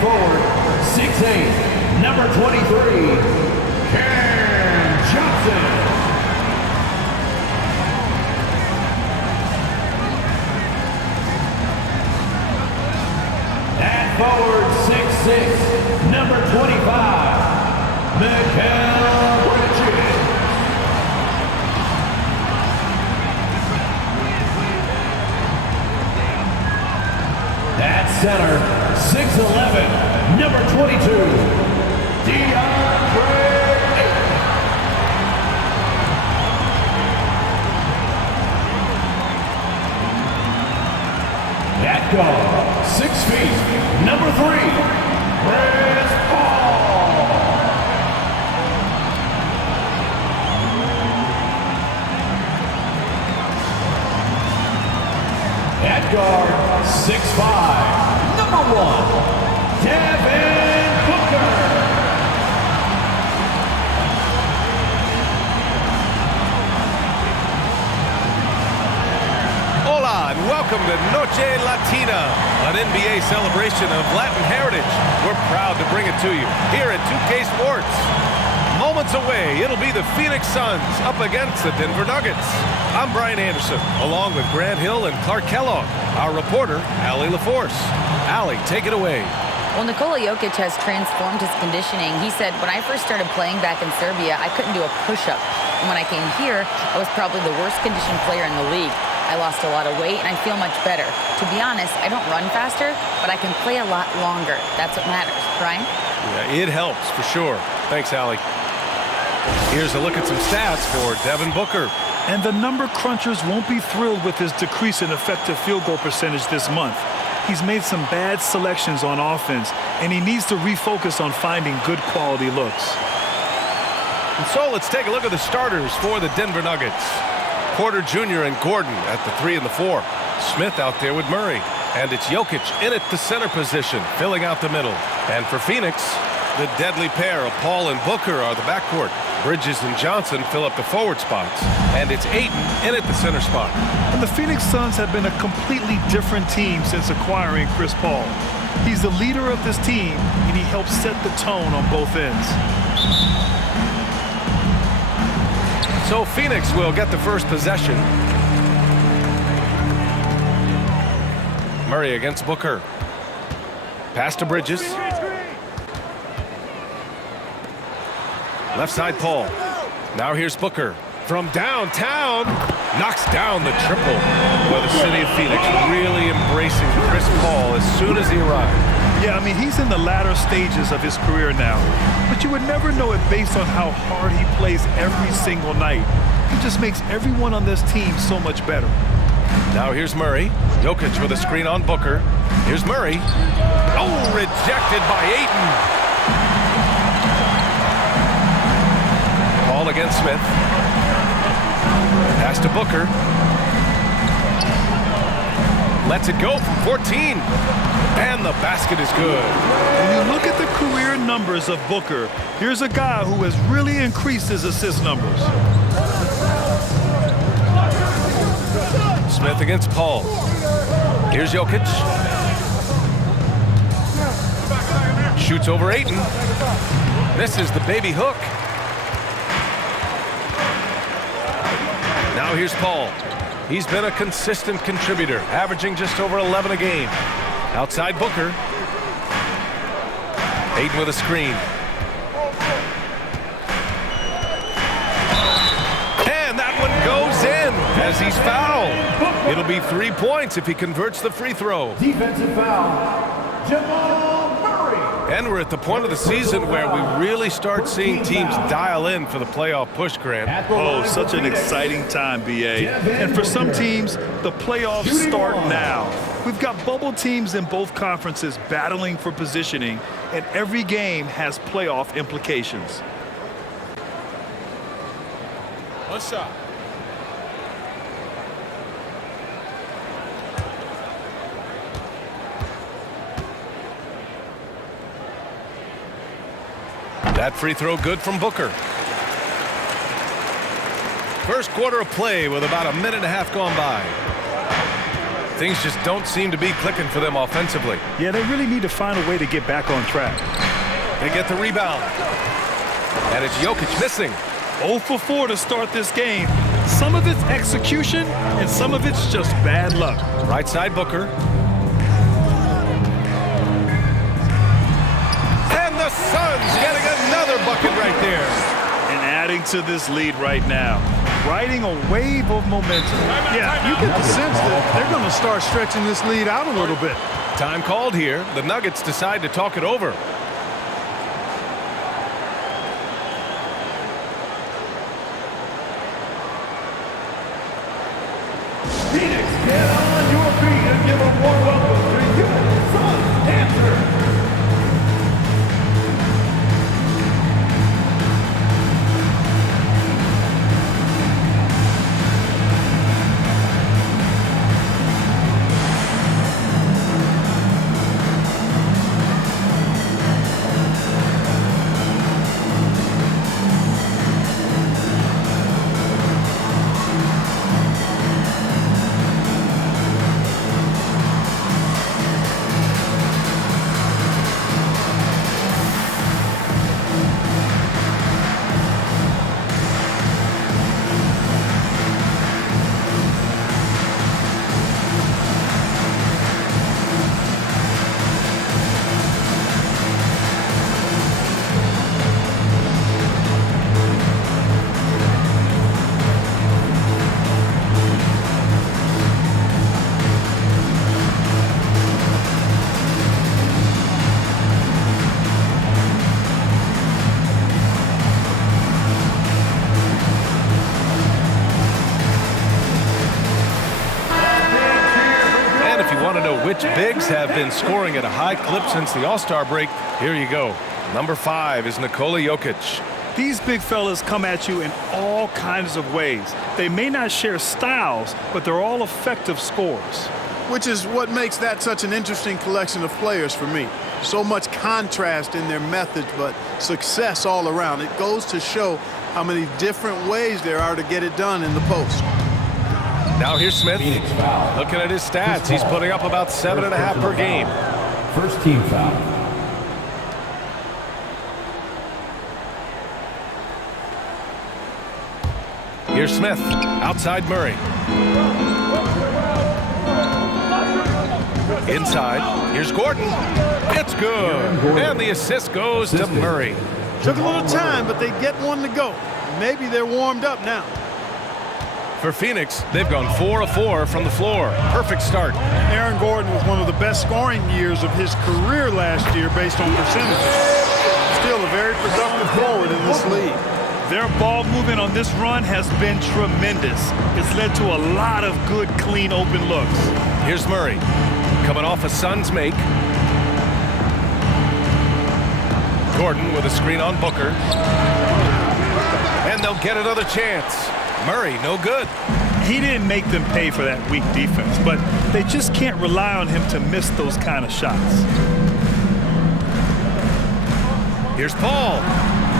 forward, 6'8", number 23, Cam Johnson. At forward, 6'6", number 25, Mikael Bridges. At center, 6'11", number 22, DeAndre Ayton. At guard, 6 feet, number 3, Chris Paul. At guard, 6'5", number 1, Devin Booker. Hola and welcome to Noche Latina, an NBA celebration of Latin heritage. We're proud to bring it to you here at 2K Sports. Moments away, it'll be the Phoenix Suns up against the Denver Nuggets. I'm Brian Anderson, along with Grant Hill and Clark Kellogg. Our reporter, Allie LaForce. Allie, take it away. Well, Nikola Jokic has transformed his conditioning. He said, when I first started playing back in Serbia, I couldn't do a push-up. And when I came here, I was probably the worst conditioned player in the league. I lost a lot of weight, and I feel much better. To be honest, I don't run faster, but I can play a lot longer. That's what matters. Brian? Yeah, it helps, for sure. Thanks, Allie. Here's a look at some stats for Devin Booker. And the number crunchers won't be thrilled with his decrease in effective field goal percentage this month. He's made some bad selections on offense, and he needs to refocus on finding good quality looks. And so let's take a look at the starters for the Denver Nuggets. Porter Jr. and Gordon at the 3 and the 4. Smith out there with Murray. And it's Jokic in at the center position, filling out the middle. And for Phoenix, the deadly pair of Paul and Booker are the backcourt. Bridges and Johnson fill up the forward spots. And it's Ayton in at the center spot. And the Phoenix Suns have been a completely different team since acquiring Chris Paul. He's the leader of this team, and he helps set the tone on both ends. So Phoenix will get the first possession. Murray against Booker. Pass to Bridges. Left side Paul. Now here's Booker. From downtown, knocks down the triple. Well, the city of Phoenix really embracing Chris Paul as soon as he arrived. Yeah, I mean, he's in the latter stages of his career now. But you would never know it based on how hard he plays every single night. He just makes everyone on this team so much better. Now here's Murray. Jokic with a screen on Booker. Here's Murray. Oh, rejected by Ayton. Paul against Smith. Pass to Booker. Lets it go from 14. And the basket is good. When you look at the career numbers of Booker, here's a guy who has really increased his assist numbers. Smith against Paul. Here's Jokic. Shoots over Ayton. Misses the baby hook. Now here's Paul. He's been a consistent contributor, averaging just over 11 a game. Outside Booker. Ayton with a screen. And that one goes in as he's fouled. It'll be 3 points if he converts the free throw. Defensive foul, Jamal Murray. And we're at the point of the season where we really start seeing teams dial in for the playoff push, Grant. Oh, such an exciting time, B.A. And for some teams, the playoffs start now. We've got bubble teams in both conferences battling for positioning, and every game has playoff implications. What's up? That free throw good from Booker. First quarter of play with about a minute and a half gone by. Things just don't seem to be clicking for them offensively. Yeah, they really need to find a way to get back on track. They get the rebound. And it's Jokic missing. 0 for 4 to start this game. Some of it's execution, and some of it's just bad luck. Right side Booker. And the Suns getting another bucket right there. And adding to this lead right now. Riding a wave of momentum. Yeah, you get the sense that they're going to start stretching this lead out a little bit. Time called here. The Nuggets decide to talk it over. Phoenix, get on your feet and give a warm welcome to your Suns answer. Which bigs have been scoring at a high clip since the All-Star break? Here you go. Number 5 is Nikola Jokic. These big fellas come at you in all kinds of ways. They may not share styles, but they're all effective scorers. Which is what makes that such an interesting collection of players for me. So much contrast in their methods, but success all around. It goes to show how many different ways there are to get it done in the post. Now here's Smith. Looking at his stats, he's putting up about 7.5 per game. First team foul. Here's Smith. Outside Murray. Inside. Here's Gordon. It's good. And the assist goes to Murray. Took a little time, but they get one to go. Maybe they're warmed up now. For Phoenix, they've gone 4 of 4 from the floor. Perfect start. Aaron Gordon was one of the best scoring years of his career last year based on percentages. Still a very productive forward in this league. Their ball movement on this run has been tremendous. It's led to a lot of good, clean, open looks. Here's Murray. Coming off a Suns make. Gordon with a screen on Booker. And they'll get another chance. Murray, no good. He didn't make them pay for that weak defense, but they just can't rely on him to miss those kind of shots. Here's Paul.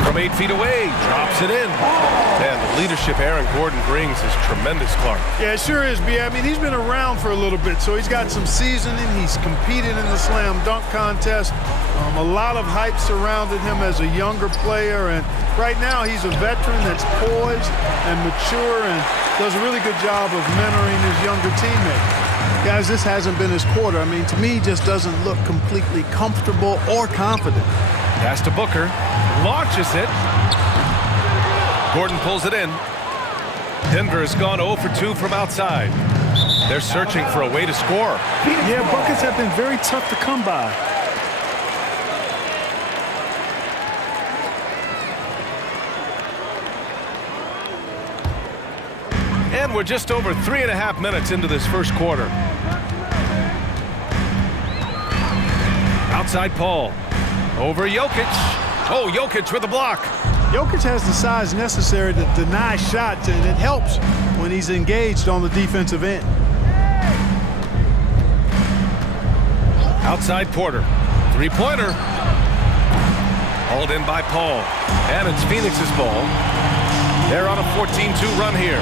From 8 feet away, drops it in. And the leadership Aaron Gordon brings is tremendous, Clark. Yeah, it sure is, B. I mean, he's been around for a little bit, so he's got some seasoning. He's competed in the slam dunk contest. A lot of hype surrounded him as a younger player, and right now he's a veteran that's poised and mature and does a really good job of mentoring his younger teammates. Guys, this hasn't been his quarter. I mean, to me, he just doesn't look completely comfortable or confident. Pass to Booker. Launches it. Gordon pulls it in. Denver has gone 0 for 2 from outside. They're searching for a way to score. Yeah, buckets have been very tough to come by. And we're just over 3.5 minutes into this first quarter. Outside Paul. Over Jokic. Oh, Jokic with a block. Jokic has the size necessary to deny shots, and it helps when he's engaged on the defensive end. Outside Porter. Three-pointer. Hauled in by Paul. And it's Phoenix's ball. They're on a 14-2 run here.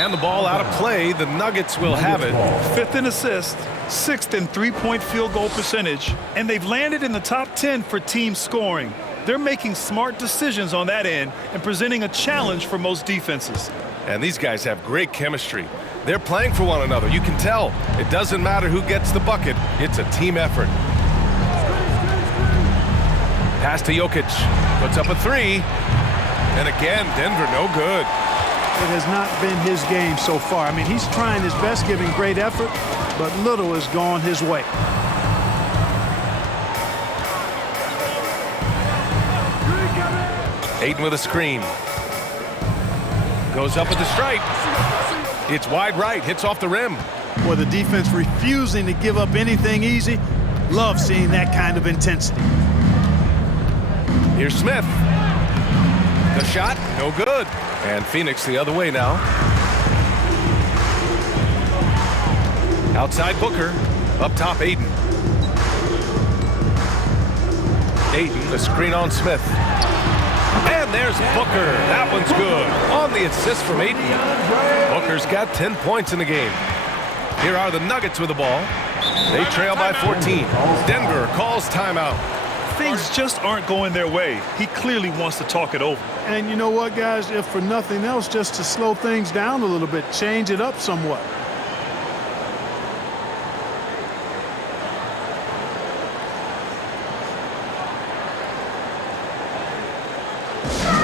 And the ball out of play. The Nuggets will have it. 5th in assists, 6th in three-point field goal percentage, and they've landed in the top 10 for team scoring. They're making smart decisions on that end and presenting a challenge for most defenses. And these guys have great chemistry. They're playing for one another. You can tell. It doesn't matter who gets the bucket. It's a team effort. Pass to Jokic. Puts up a 3. And again, Denver no good. It has not been his game so far. I mean, he's trying his best, giving great effort, but little has gone his way. Ayton with a screen. Goes up at the stripe. It's wide right. Hits off the rim. Boy, the defense refusing to give up anything easy. Love seeing that kind of intensity. Here's Smith. The shot, no good. And Phoenix the other way now. Outside Booker. Up top, Ayton. Ayton, the screen on Smith. And there's Booker. That one's good. On the assist from Ayton. Booker's got 10 points in the game. Here are the Nuggets with the ball. They trail by 14. Denver calls timeout. Things just aren't going their way. He clearly wants to talk it over. And you know what, guys? If for nothing else, just to slow things down a little bit, change it up somewhat.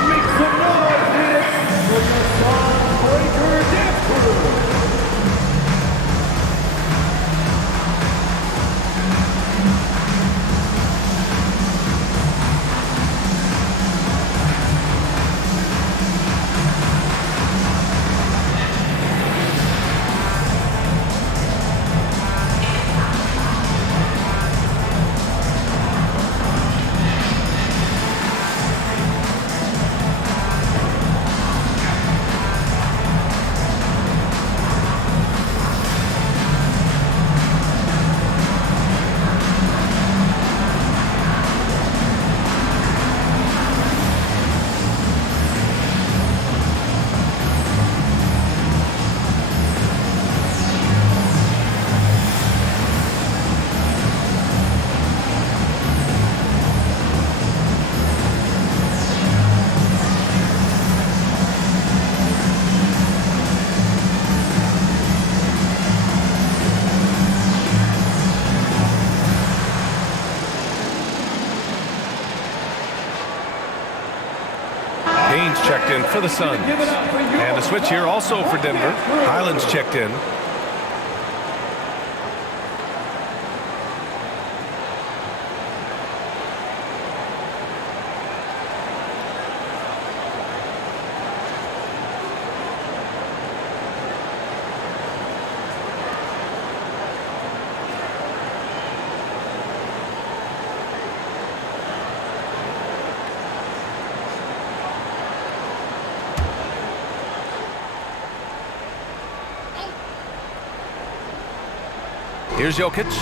Make some noise, Phoenix, for your Song Breaker Dance Crew. Checked in for the Suns. And a switch here also for Denver. Highland's checked in. Here's Jokic.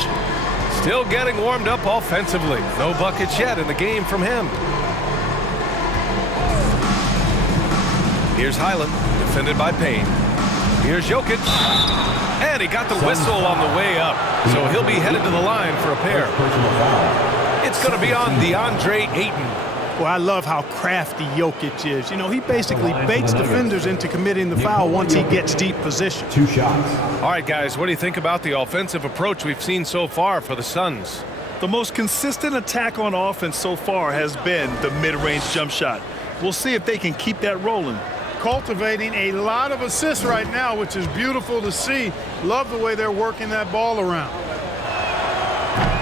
Still getting warmed up offensively. No buckets yet in the game from him. Here's Highland, defended by Payne. Here's Jokic. And he got the whistle on the way up. So he'll be headed to the line for a pair. It's going to be on DeAndre Ayton. Well, I love how crafty Jokic is. You know, he basically baits defenders into committing the foul once he gets deep position. 2 shots. All right, guys, what do you think about the offensive approach we've seen so far for the Suns? The most consistent attack on offense so far has been the mid-range jump shot. We'll see if they can keep that rolling. Cultivating a lot of assists right now, which is beautiful to see. Love the way they're working that ball around.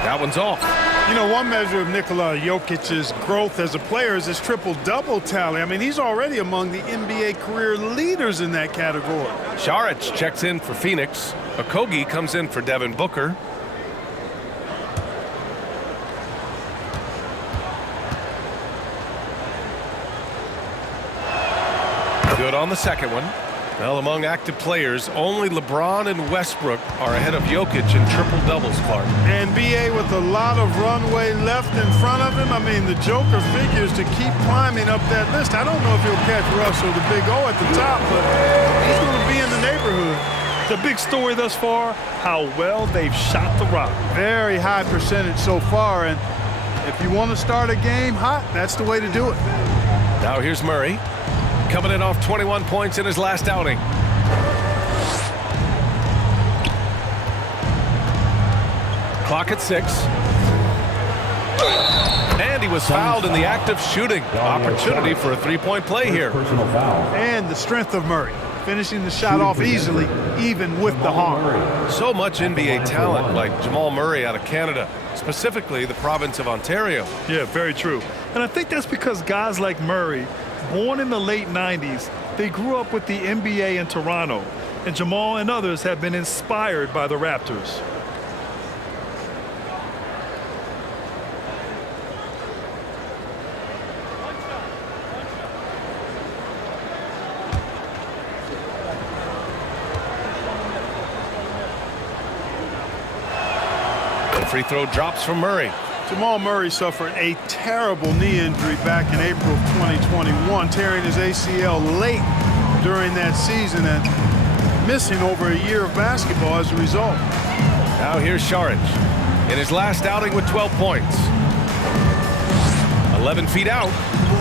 That one's off. You know, one measure of Nikola Jokic's growth as a player is his triple-double tally. I mean, he's already among the NBA career leaders in that category. Saric checks in for Phoenix. Okogie comes in for Devin Booker. Good on the second one. Well, among active players, only LeBron and Westbrook are ahead of Jokic in triple-doubles, Clark. And B.A. with a lot of runway left in front of him. I mean, the Joker figures to keep climbing up that list. I don't know if he'll catch Russ or the Big O at the top, but he's going to be in the neighborhood. The big story thus far, how well they've shot the rock. Very high percentage so far, and if you want to start a game hot, that's the way to do it. Now here's Murray, coming in off 21 points in his last outing. Clock at 6. And he was fouled in the act of shooting. Opportunity for a three-point play here. And the strength of Murray, finishing the shot off easily, even with the harm. So much NBA talent like Jamal Murray out of Canada, specifically the province of Ontario. Yeah, very true. And I think that's because guys like Murray, born in the late 90s, they grew up with the NBA in Toronto. And Jamal and others have been inspired by the Raptors. Free throw drops from Murray. Jamal Murray suffered a terrible knee injury back in April of 2021, tearing his ACL late during that season and missing over a year of basketball as a result. Now here's Saric in his last outing with 12 points. 11 feet out,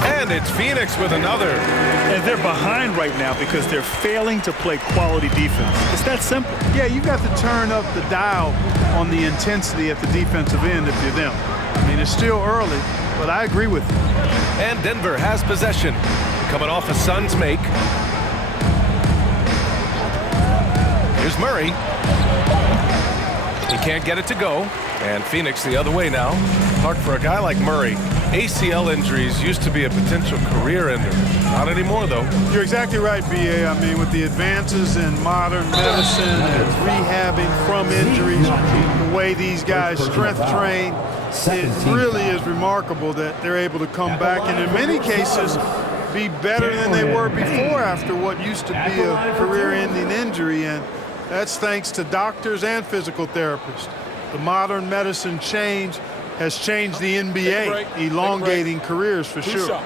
and it's Phoenix with another. And they're behind right now because they're failing to play quality defense. It's that simple. Yeah, you've got to turn up the dial on the intensity at the defensive end if you're them. I mean, it's still early, but I agree with you. And Denver has possession. Coming off a Suns make. Here's Murray. He can't get it to go. And Phoenix the other way now. Hard for a guy like Murray. ACL injuries used to be a potential career ender. Not anymore, though. You're exactly right, B.A. I mean, with the advances in modern medicine and rehabbing from injuries, the way these guys strength train, it really is remarkable that they're able to come back and in many cases be better than they were before after what used to be a career-ending injury. And that's thanks to doctors and physical therapists. The modern medicine change has changed the NBA, elongating careers for sure.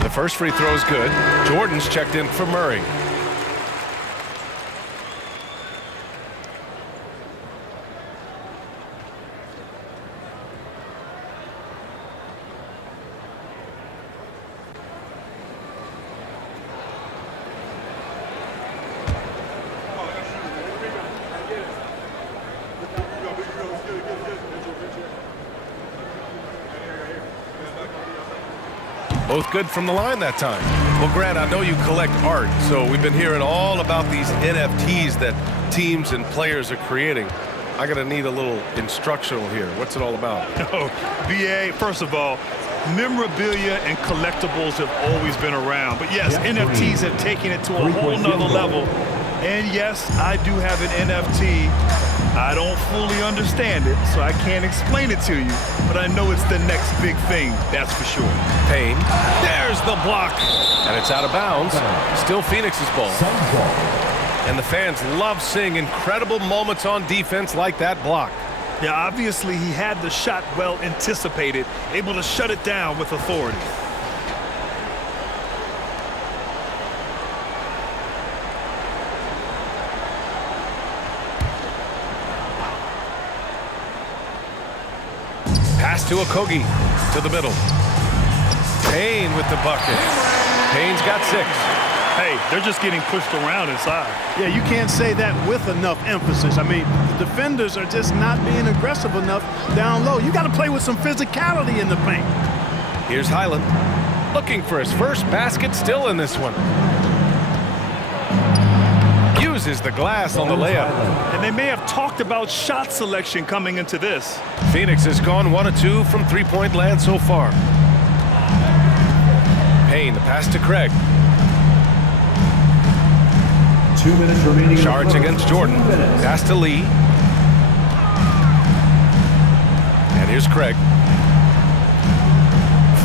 The first free throw is good. Jordan's checked in for Murray. Both good from the line that time. Well, Grant, I know you collect art, so we've been hearing all about these NFTs that teams and players are creating. I gotta need a little instructional here. What's it all about? Oh, BA, first of all, memorabilia and collectibles have always been around. But yes, NFTs have taken it to a whole nother level. And yes, I do have an NFT. I don't fully understand it, so I can't explain it to you. But I know it's the next big thing, that's for sure. Payne. There's the block. And it's out of bounds. Still Phoenix's ball. And the fans love seeing incredible moments on defense like that block. Yeah, obviously he had the shot well anticipated, able to shut it down with authority. Pass to Okogie, to the middle. Payne with the bucket. Payne's got 6. Hey, they're just getting pushed around inside. Yeah, you can't say that with enough emphasis. I mean, the defenders are just not being aggressive enough down low. You got to play with some physicality in the paint. Here's Highland, looking for his first basket, still in this one. Uses the glass on the layup. And they may have talked about shot selection coming into this. Phoenix has gone 1 of 2 from three-point land so far. Payne, the pass to Craig. 2 minutes remaining. Charge against Jordan. Pass to Lee. And here's Craig.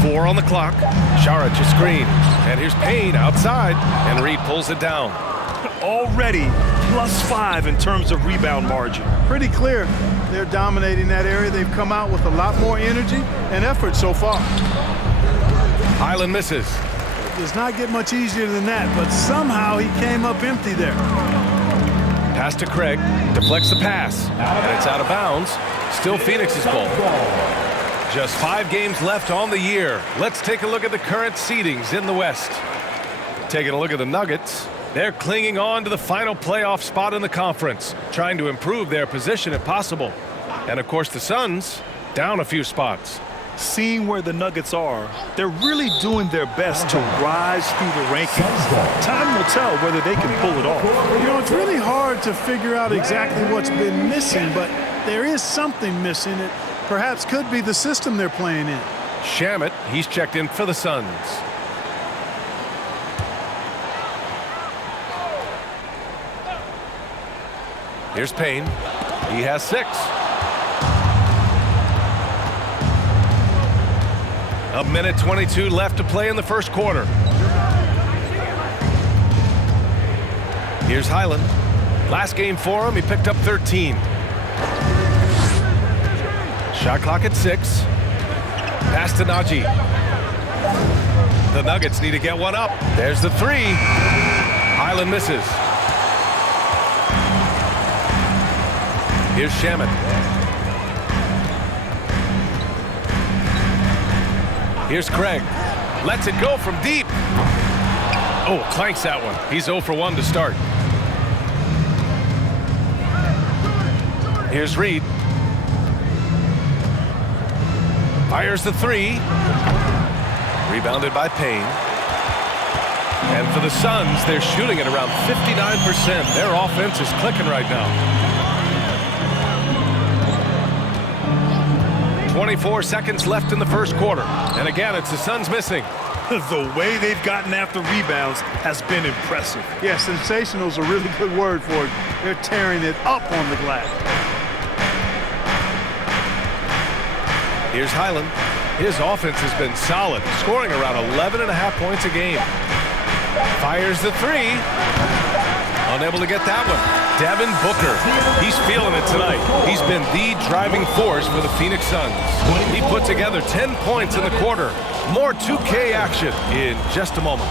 4 on the clock. Saric a screen. And here's Payne outside. And Reed pulls it down. already +5 in terms of rebound margin. Pretty clear they're dominating that area. They've come out with a lot more energy and effort so far. Highland misses. It does not get much easier than that, but somehow he came up empty there. Pass to Craig, deflects the pass, and it's out of bounds. Still Phoenix's ball. Just 5 games left on the year. Let's take a look at the current seedings in the West. Taking a look at the Nuggets. They're clinging on to the final playoff spot in the conference, trying to improve their position if possible. And of course the Suns down a few spots. Seeing where the Nuggets are, they're really doing their best to rise through the rankings. Time will tell whether they can pull it off. You know, it's really hard to figure out exactly what's been missing, but there is something missing. It perhaps could be the system they're playing in. Shamet, he's checked in for the Suns. Here's Payne. He has 6. A minute 22 left to play in the first quarter. Here's Highland. Last game for him, he picked up 13. Shot clock at 6. Pass to Najee. The Nuggets need to get one up. There's the 3. Highland misses. Here's Shamet. Here's Craig. Lets it go from deep. Oh, clanks that one. He's 0 for 1 to start. Here's Reed. Fires the 3. Rebounded by Payne. And for the Suns, they're shooting at around 59%. Their offense is clicking right now. 24 seconds left in the first quarter. And again, it's the Suns missing. The way they've gotten after rebounds has been impressive. Yeah, sensational is a really good word for it. They're tearing it up on the glass. Here's Highland. His offense has been solid, scoring around 11.5 points a game. Fires the 3. Unable to get that one. Devin Booker. He's feeling it tonight. He's been the driving force for the Phoenix Suns. He put together 10 points in the quarter. More 2K action in just a moment.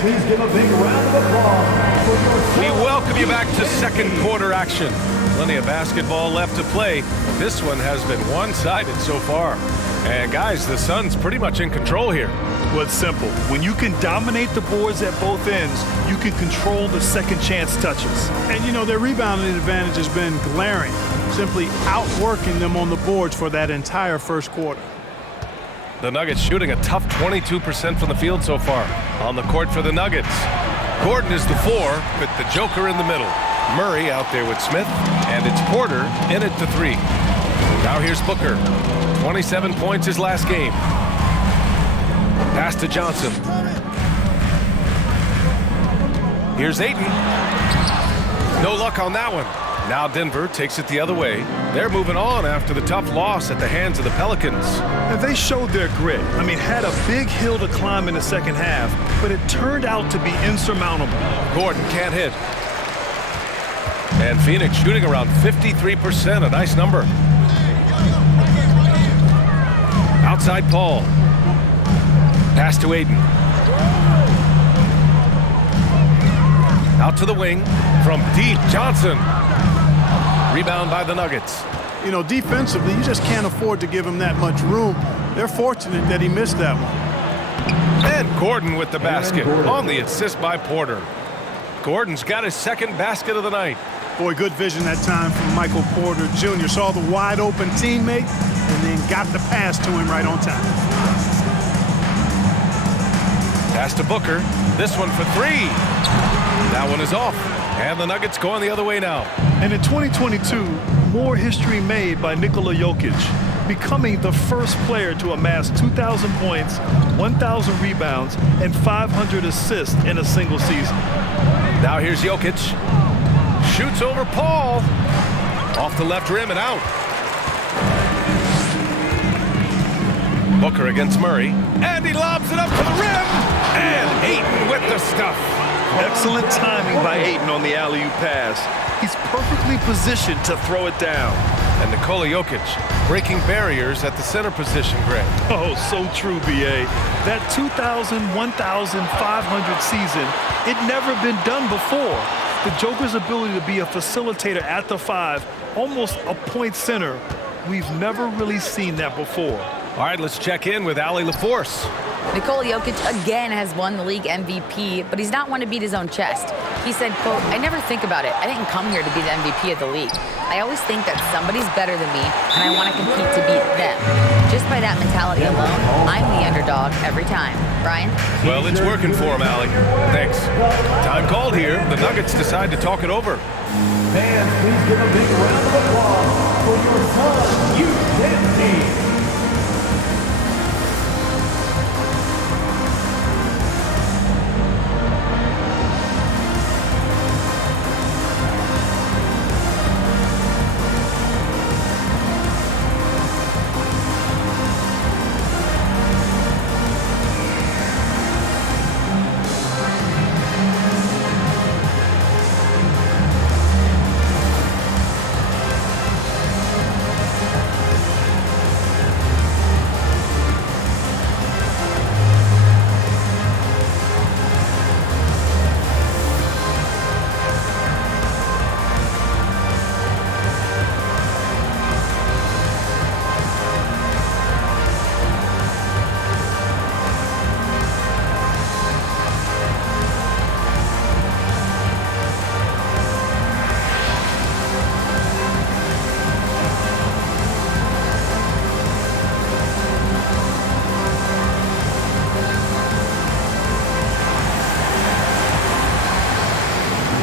Please give a big round of applause for your... We welcome you back to second quarter action. Plenty of basketball left to play. This one has been one-sided so far. And guys, the Suns pretty much in control here. Well, it's simple. When you can dominate the boards at both ends, you can control the second chance touches. And you know, their rebounding advantage has been glaring, simply outworking them on the boards for that entire first quarter. The Nuggets shooting a tough 22% from the field so far. On the court for the Nuggets. Gordon is the 4 with the Joker in the middle. Murray out there with Smith, and it's Porter in at the 3. Now here's Booker. 27 points his last game. Pass to Johnson. Here's Ayton. No luck on that one. Now Denver takes it the other way. They're moving on after the tough loss at the hands of the Pelicans. And they showed their grit. I mean, had a big hill to climb in the second half, but it turned out to be insurmountable. Gordon can't hit. And Phoenix shooting around 53%, a nice number. Outside Paul. Pass to Ayton. Out to the wing. From deep, Johnson. Rebound by the Nuggets. You know, defensively, you just can't afford to give him that much room. They're fortunate that he missed that one. And Gordon with the basket on the assist by Porter. Gordon's got his second basket of the night. Boy, good vision that time from Michael Porter Jr. Saw the wide open teammate and then got the pass to him right on time. Pass to Booker. This one for 3. That one is off. And the Nuggets going the other way now. And in 2022, more history made by Nikola Jokic. becoming the first player to amass 2,000 points, 1,000 rebounds, and 500 assists in a single season. Now here's Jokic. Shoots over Paul. Off the left rim and out. Booker against Murray. And he lobs it up to the rim. And Ayton with the stuff. Excellent timing by Ayton on the alley-oop pass. He's perfectly positioned to throw it down. And Nikola Jokic breaking barriers at the center position, Greg. Oh, so true, B.A. That 2,000, 1,500 season, it never been done before. The Joker's ability to be a facilitator at the 5, almost a point center, we've never really seen that before. All right, let's check in with Allie LaForce. Nikola Jokic again has won the league MVP, but he's not one to beat his own chest. He said, quote, "I never think about it. I didn't come here to be the MVP of the league. I always think that somebody's better than me, and I want to compete to beat them. Just by that mentality alone, I'm the underdog every time." Brian? Well, it's working for him, Allie. Thanks. Time called here. The Nuggets decide to talk it over. Fans, please give a big round of applause for your Sun U10 team.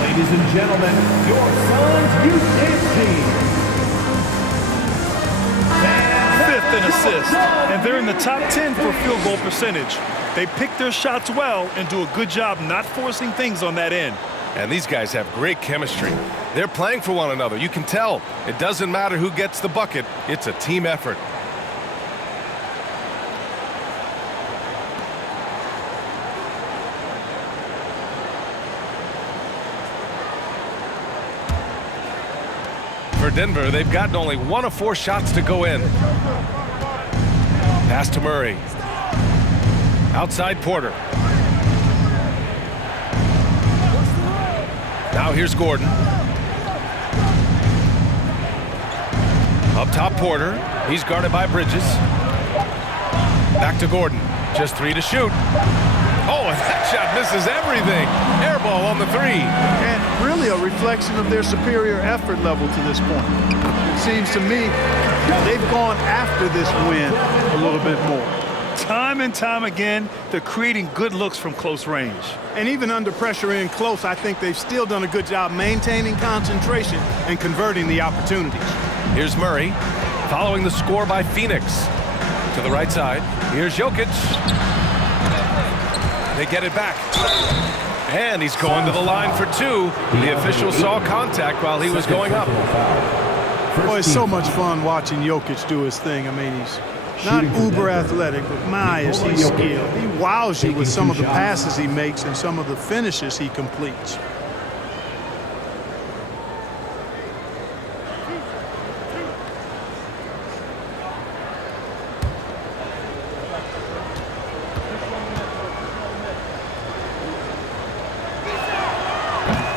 Ladies and gentlemen, your Suns U10 team. Fifth in assists, and they're in the top 10 for field goal percentage. They pick their shots well and do a good job not forcing things on that end. And these guys have great chemistry. They're playing for one another. You can tell. It doesn't matter who gets the bucket. It's a team effort. For Denver, they've gotten only 1 of 4 shots to go in. Pass to Murray. Outside Porter. Now here's Gordon. Up top Porter. He's guarded by Bridges. Back to Gordon. Just 3 to shoot. Oh, and that shot misses everything. Air ball on the 3. And really a reflection of their superior effort level to this point. It seems to me they've gone after this win a little bit more. Time and time again, they're creating good looks from close range. And even under pressure in close, I think they've still done a good job maintaining concentration and converting the opportunities. Here's Murray, following the score by Phoenix. To the right side, here's Jokic. They get it back. And he's going to the line for 2. The official saw contact while he was going up. Boy, it's so much fun watching Jokic do his thing. I mean, he's not uber athletic, but my, is he skilled. He wows you with some of the passes he makes and some of the finishes he completes.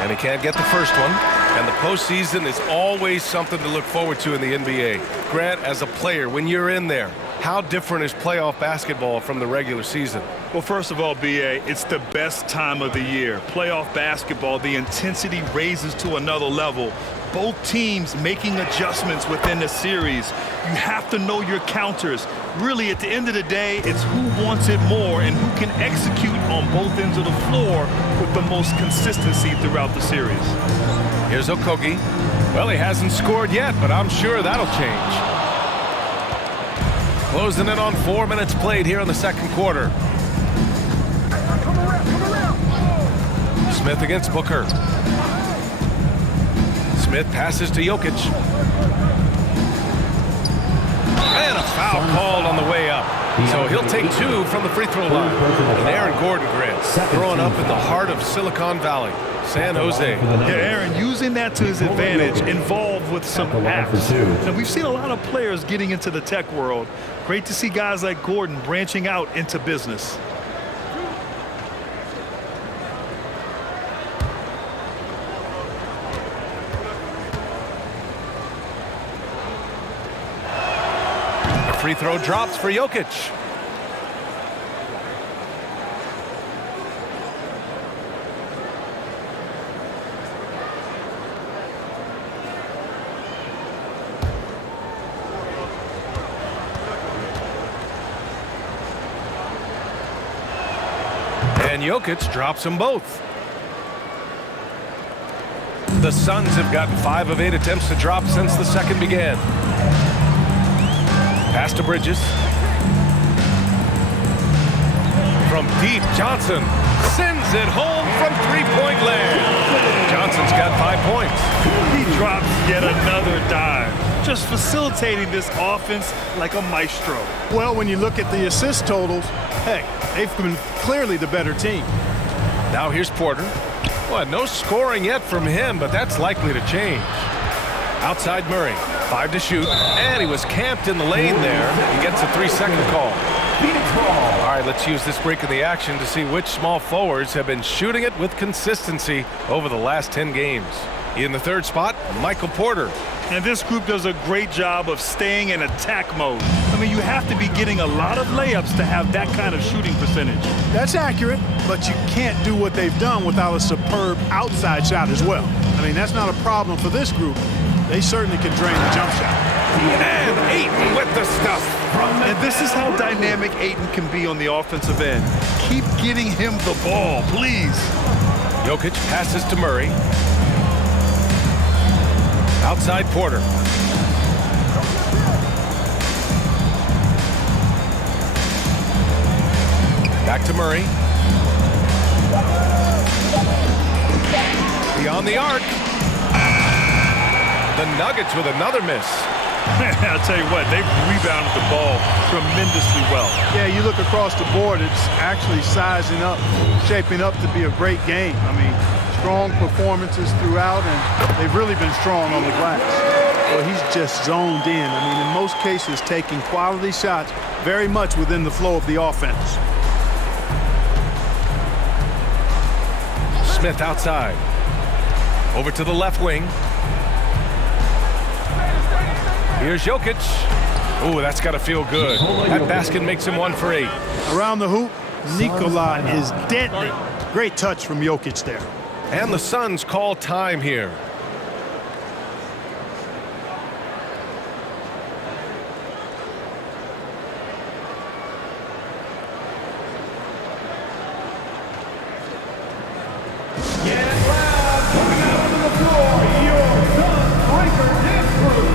And he can't get the first one. And the postseason is always something to look forward to in the NBA. Grant, as a player, when you're in there, how different is playoff basketball from the regular season? Well, first of all, B.A., it's the best time of the year. Playoff basketball, the intensity raises to another level. Both teams making adjustments within the series. You have to know your counters. Really, at the end of the day, it's who wants it more and who can execute on both ends of the floor with the most consistency throughout the series. Here's Okogie. Well, he hasn't scored yet, but I'm sure that'll change. Closing in on 4 minutes played here in the second quarter. Smith against Booker. Smith passes to Jokic. And a foul called on the way up. So he'll take 2 from the free throw line. And Aaron Gordon grants, growing up in the heart of Silicon Valley, San Jose. Yeah, Aaron, using that to his advantage, involved with some apps. And we've seen a lot of players getting into the tech world. Great to see guys like Gordon branching out into business. Free throw drops for Jokic. And Jokic drops them both. The Suns have gotten 5 of 8 attempts to drop since the second began. Pass to Bridges. From deep, Johnson sends it home from three-point land. Johnson's got 5 points. He drops yet another dime, just facilitating this offense like a maestro. Well, when you look at the assist totals, hey, they've been clearly the better team. Now here's Porter. Well, no scoring yet from him, but that's likely to change. Outside Murray, 5 to shoot, and he was camped in the lane there. He gets a 3-second call. All right, let's use this break in the action to see which small forwards have been shooting it with consistency over the last 10 games. In the third spot, Michael Porter. And this group does a great job of staying in attack mode. I mean, you have to be getting a lot of layups to have that kind of shooting percentage. That's accurate, but you can't do what they've done without a superb outside shot as well. I mean, that's not a problem for this group. They certainly can drain the jump shot. And Ayton with the stuff. And this is how dynamic Ayton can be on the offensive end. Keep getting him the ball, please. Jokic passes to Murray. Outside Porter. Back to Murray. Beyond the arc. The Nuggets with another miss. I'll tell you what, they've rebounded the ball tremendously well. Yeah, you look across the board, it's actually sizing up, shaping up to be a great game. I mean, strong performances throughout, and they've really been strong on the glass. Well, he's just zoned in. I mean, in most cases, taking quality shots very much within the flow of the offense. Smith outside. Over to the left wing. Here's Jokic. Oh, that's got to feel good. That basket makes him 1 for 8. Around the hoop, Nikola is deadly. Great touch from Jokic there. And the Suns call time here. Get loud, coming out onto the floor, your Suns Breaker dance crew.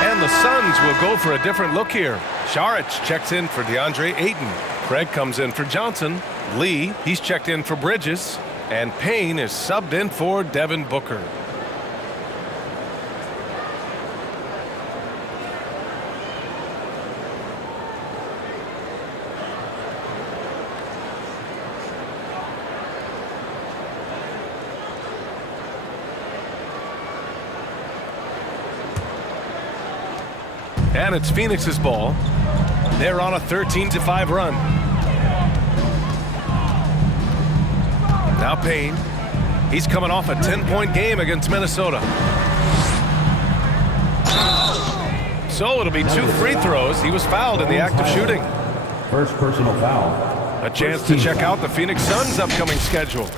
And the Suns will go for a different look here. Saric checks in for DeAndre Ayton. Craig comes in for Johnson. Lee, he's checked in for Bridges. And Payne is subbed in for Devin Booker. And it's Phoenix's ball. They're on a 13-5 run. Now Payne. He's coming off a 10-point game against Minnesota. So it'll be 2 free throws. He was fouled in the act of shooting. First personal foul. A chance to check out the Phoenix Suns' upcoming schedule.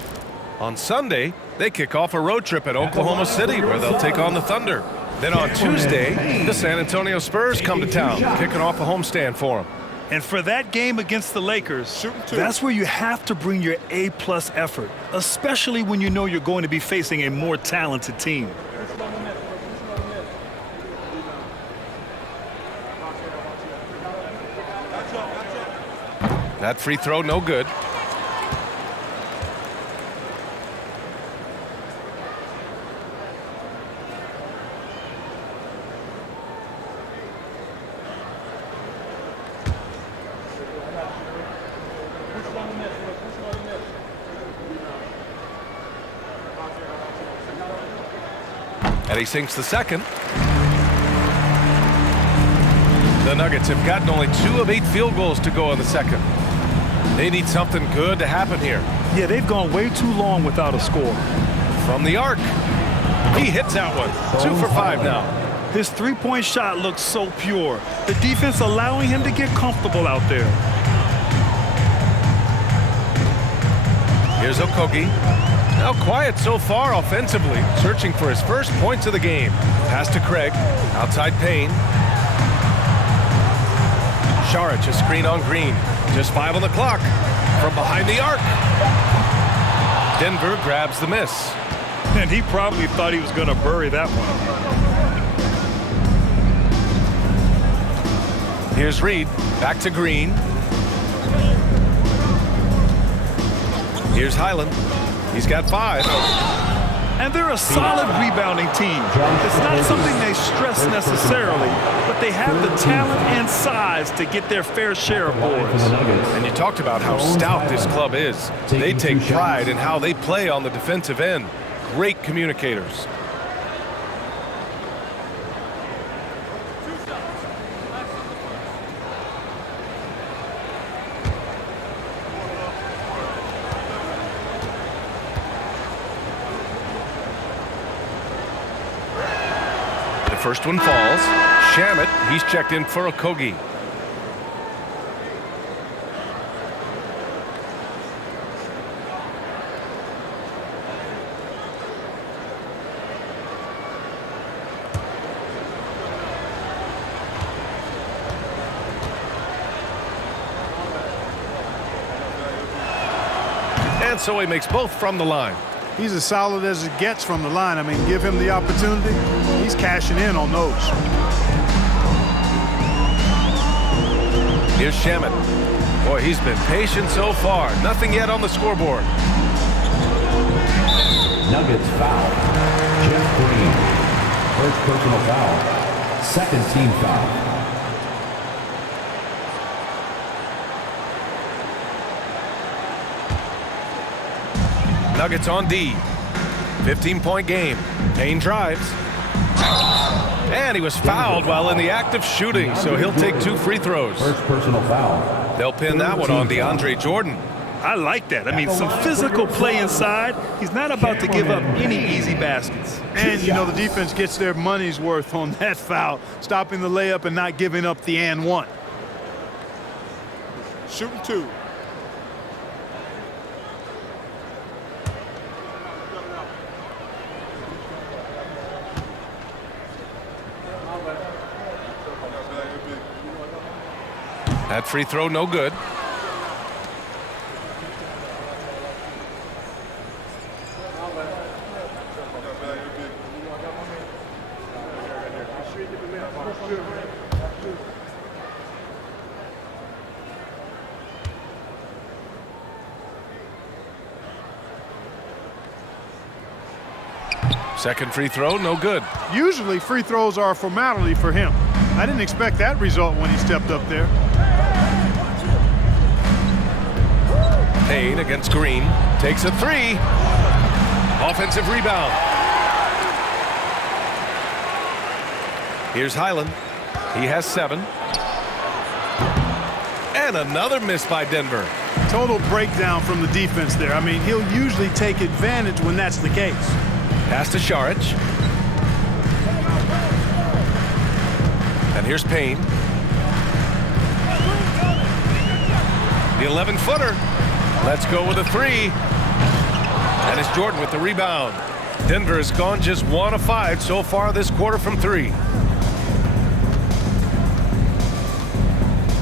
On Sunday, they kick off a road trip at Oklahoma City where they'll take on the Thunder. Then on Tuesday, the San Antonio Spurs come to town, kicking off a homestand for them. And for that game against the Lakers, that's where you have to bring your A-plus effort, especially when you know you're going to be facing a more talented team. That free throw, no good. And he sinks the second. The Nuggets have gotten only 2 of 8 field goals to go in the second. They need something good to happen here. Yeah, they've gone way too long without a score. From the arc. He hits that one. 2 for 5 now. His three-point shot looks so pure. The defense allowing him to get comfortable out there. Here's Okogie. Now quiet so far offensively, searching for his first points of the game. Pass to Craig, outside Payne. Saric, a screen on Green. Just 5 on the clock. From behind the arc. Denver grabs the miss. And he probably thought he was going to bury that one. Here's Reed, back to Green. Here's Highland. He's got 5. And they're a solid rebounding team. It's not something they stress necessarily, but they have the talent and size to get their fair share of boards. And you talked about how stout this club is. They take pride in how they play on the defensive end. Great communicators. First one falls. Shamet, he's checked in for Okogie. And so he makes both from the line. He's as solid as it gets from the line. I mean, give him the opportunity. He's cashing in on those. Here's Shamet. Boy, he's been patient so far. Nothing yet on the scoreboard. Nuggets foul. Jeff Green. First personal foul. Second team foul. Nuggets on D. 15-point game. Payne drives. And he was fouled while in the act of shooting, so he'll take 2 free throws. First personal foul. They'll pin that one on DeAndre Jordan. I like that. I mean, some physical play inside. He's not about to give up any easy baskets. And, you know, the defense gets their money's worth on that foul, stopping the layup and not giving up the and one. Shooting 2. That free throw, no good. Second free throw, no good. Usually free throws are a formality for him. I didn't expect that result when he stepped up there. Payne against Green. Takes a three. Offensive rebound. Here's Highland. He has 7. And another miss by Denver. Total breakdown from the defense there. I mean, he'll usually take advantage when that's the case. Pass to Šarić. And here's Payne. The 11-footer. Let's go with a 3. And it's Jordan with the rebound. Denver has gone just 1 of 5 so far this quarter from 3.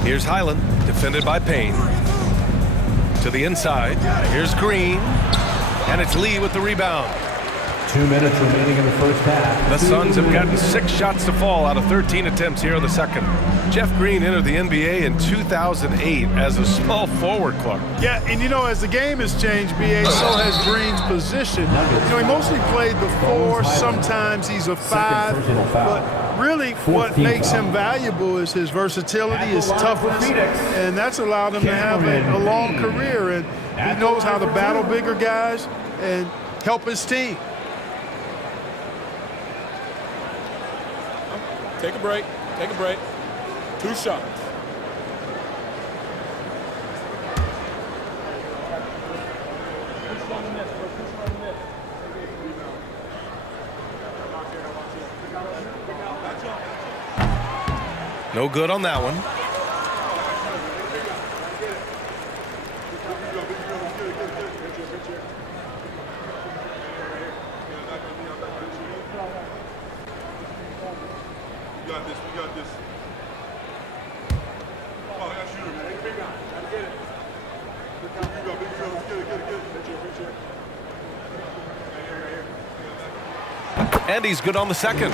Here's Highland, defended by Payne. To the inside. Here's Green. And it's Lee with the rebound. 2 minutes remaining in the first half. The Suns have gotten 6 shots to fall out of 13 attempts here in the second. Jeff Green entered the NBA in 2008 as a small forward, Clark. Yeah, and you know, as the game has changed, B.A., so has Green's position. You know, he mostly played the 4, sometimes he's a 5, but really what makes him valuable is his versatility, his toughness, and that's allowed him to have a long career, and he knows how to battle bigger guys and help his team. Take a break. Take a break. 2 shots. No good on that one. We got this. Oh, I got shooter, man. Big guy. Gotta get it. And he's good on the second.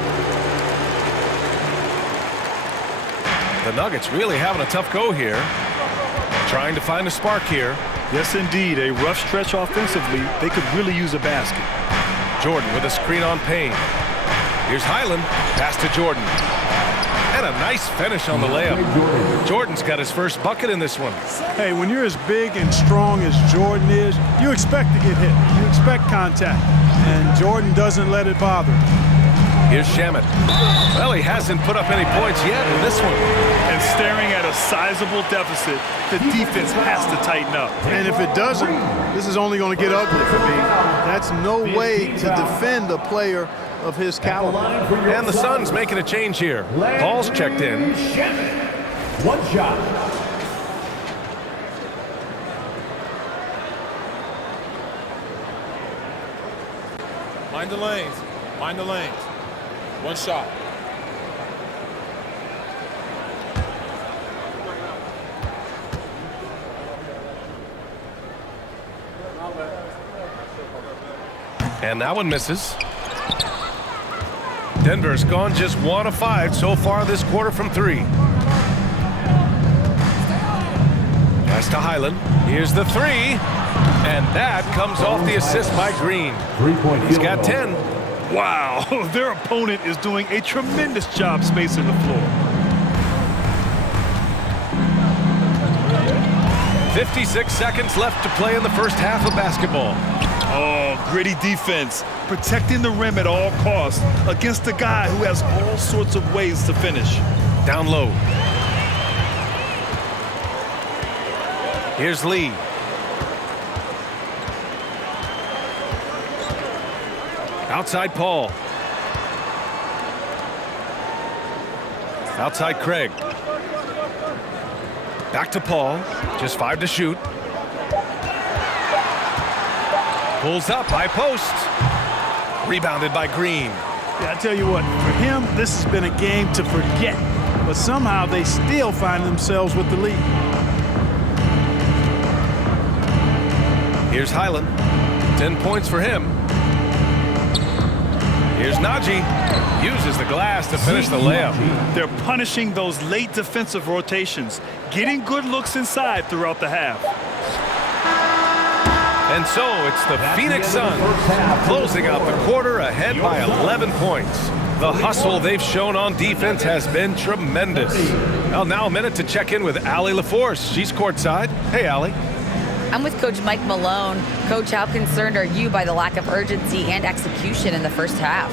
The Nuggets really having a tough go here. Trying to find a spark here. Yes, indeed. A rough stretch offensively. They could really use a basket. Jordan with a screen on Payne. Here's Highland. Pass to Jordan. And a nice finish on the layup. Jordan's got his first bucket in this one. Hey, when you're as big and strong as Jordan is, you expect to get hit. You expect contact. And Jordan doesn't let it bother him. Here's Shamet. Well, he hasn't put up any points yet in this one. And staring at a sizable deficit, the defense has to tighten up. And if it doesn't, this is only going to get ugly for me. That's no way to defend a player of his caliber. And the Suns making a change here. Paul's checked in. 1 shot. Mind the lanes. Mind the lanes. 1 shot. And that one misses. Denver's gone just 1 of 5 so far this quarter from 3. Pass to Highland. Here's the 3. And that comes off the assist by Green. 3-point. He's got 10. Wow, their opponent is doing a tremendous job spacing the floor. 56 seconds left to play in the first half of basketball. Oh, gritty defense, protecting the rim at all costs against a guy who has all sorts of ways to finish. Down low. Here's Lee. Outside Paul. Outside Craig. Back to Paul. Just 5 to shoot. Pulls up, high post. Rebounded by Green. Yeah, I tell you what, for him, this has been a game to forget. But somehow they still find themselves with the lead. Here's Highland. 10 points for him. Here's Najee. Uses the glass to finish the layup. They're punishing those late defensive rotations, getting good looks inside throughout the half. And so it's the Phoenix Suns closing out the quarter ahead by 11 points. The hustle they've shown on defense has been tremendous. Well, now a minute to check in with Allie LaForce. She's courtside. Hey, Allie. I'm with Coach Mike Malone. Coach, how concerned are you by the lack of urgency and execution in the first half?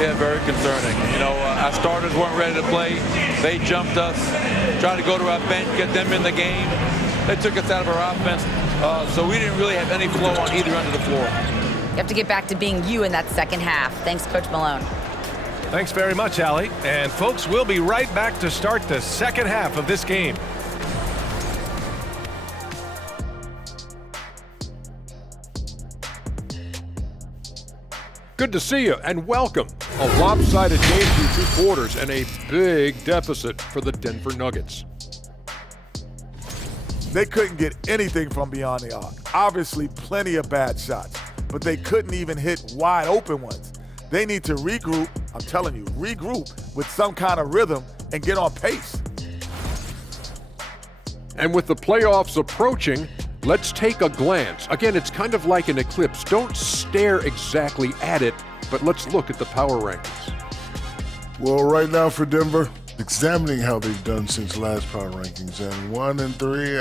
Yeah, very concerning. You know, our starters weren't ready to play. They jumped us, tried to go to our bench, get them in the game. They took us out of our offense, so we didn't really have any flow on either end of the floor. You have to get back to being you in that second half. Thanks, Coach Malone. Thanks very much, Allie. And folks, we'll be right back to start the second half of this game. Good to see you and welcome. A lopsided game through 2 quarters and a big deficit for the Denver Nuggets. They couldn't get anything from beyond the arc. Obviously, plenty of bad shots, but they couldn't even hit wide open ones. They need to regroup, I'm telling you, regroup with some kind of rhythm and get on pace. And with the playoffs approaching, let's take a glance. Again, it's kind of like an eclipse. Don't stare exactly at it, but let's look at the power rankings. Well, right now for Denver, examining how they've done since last power rankings, and 1 and 3,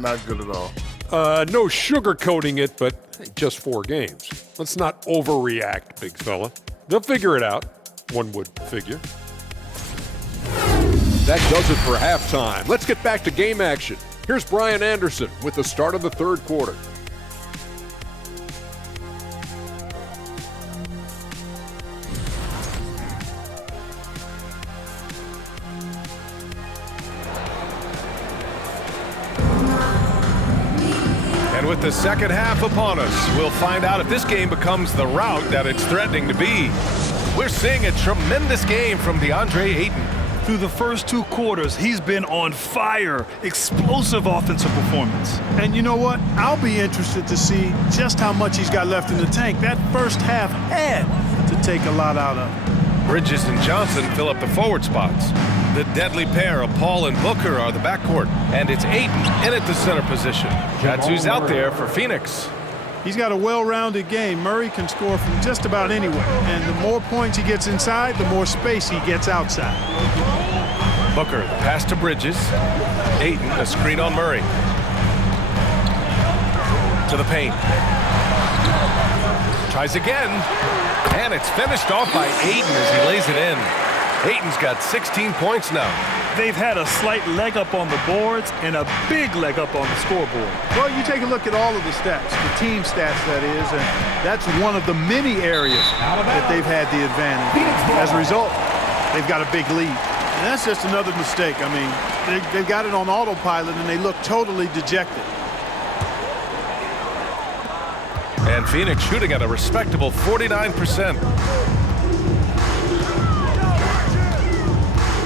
not good at all. No sugarcoating it, but just 4 games. Let's not overreact, big fella. They'll figure it out, one would figure. That does it for halftime. Let's get back to game action. Here's Brian Anderson with the start of the third quarter. And with the second half upon us, we'll find out if this game becomes the rout that it's threatening to be. We're seeing a tremendous game from DeAndre Ayton. Through the first 2 quarters, he's been on fire. Explosive offensive performance. And you know what? I'll be interested to see just how much he's got left in the tank. That first half had to take a lot out of. Bridges and Johnson fill up the forward spots. The deadly pair of Paul and Booker are the backcourt, and it's Ayton in at the center position. That's who's out there for Phoenix. He's got a well-rounded game. Murray can score from just about anywhere. And the more points he gets inside, the more space he gets outside. Booker, the pass to Bridges. Ayton, a screen on Murray. To the paint. Tries again. And it's finished off by Ayton as he lays it in. Ayton's got 16 points now. They've had a slight leg up on the boards and a big leg up on the scoreboard. Well, you take a look at all of the stats, the team stats that is, and that's one of the many areas that they've had the advantage. As a result, they've got a big lead. And that's just another mistake. I mean, they've got it on autopilot and they look totally dejected. And Phoenix shooting at a respectable 49%.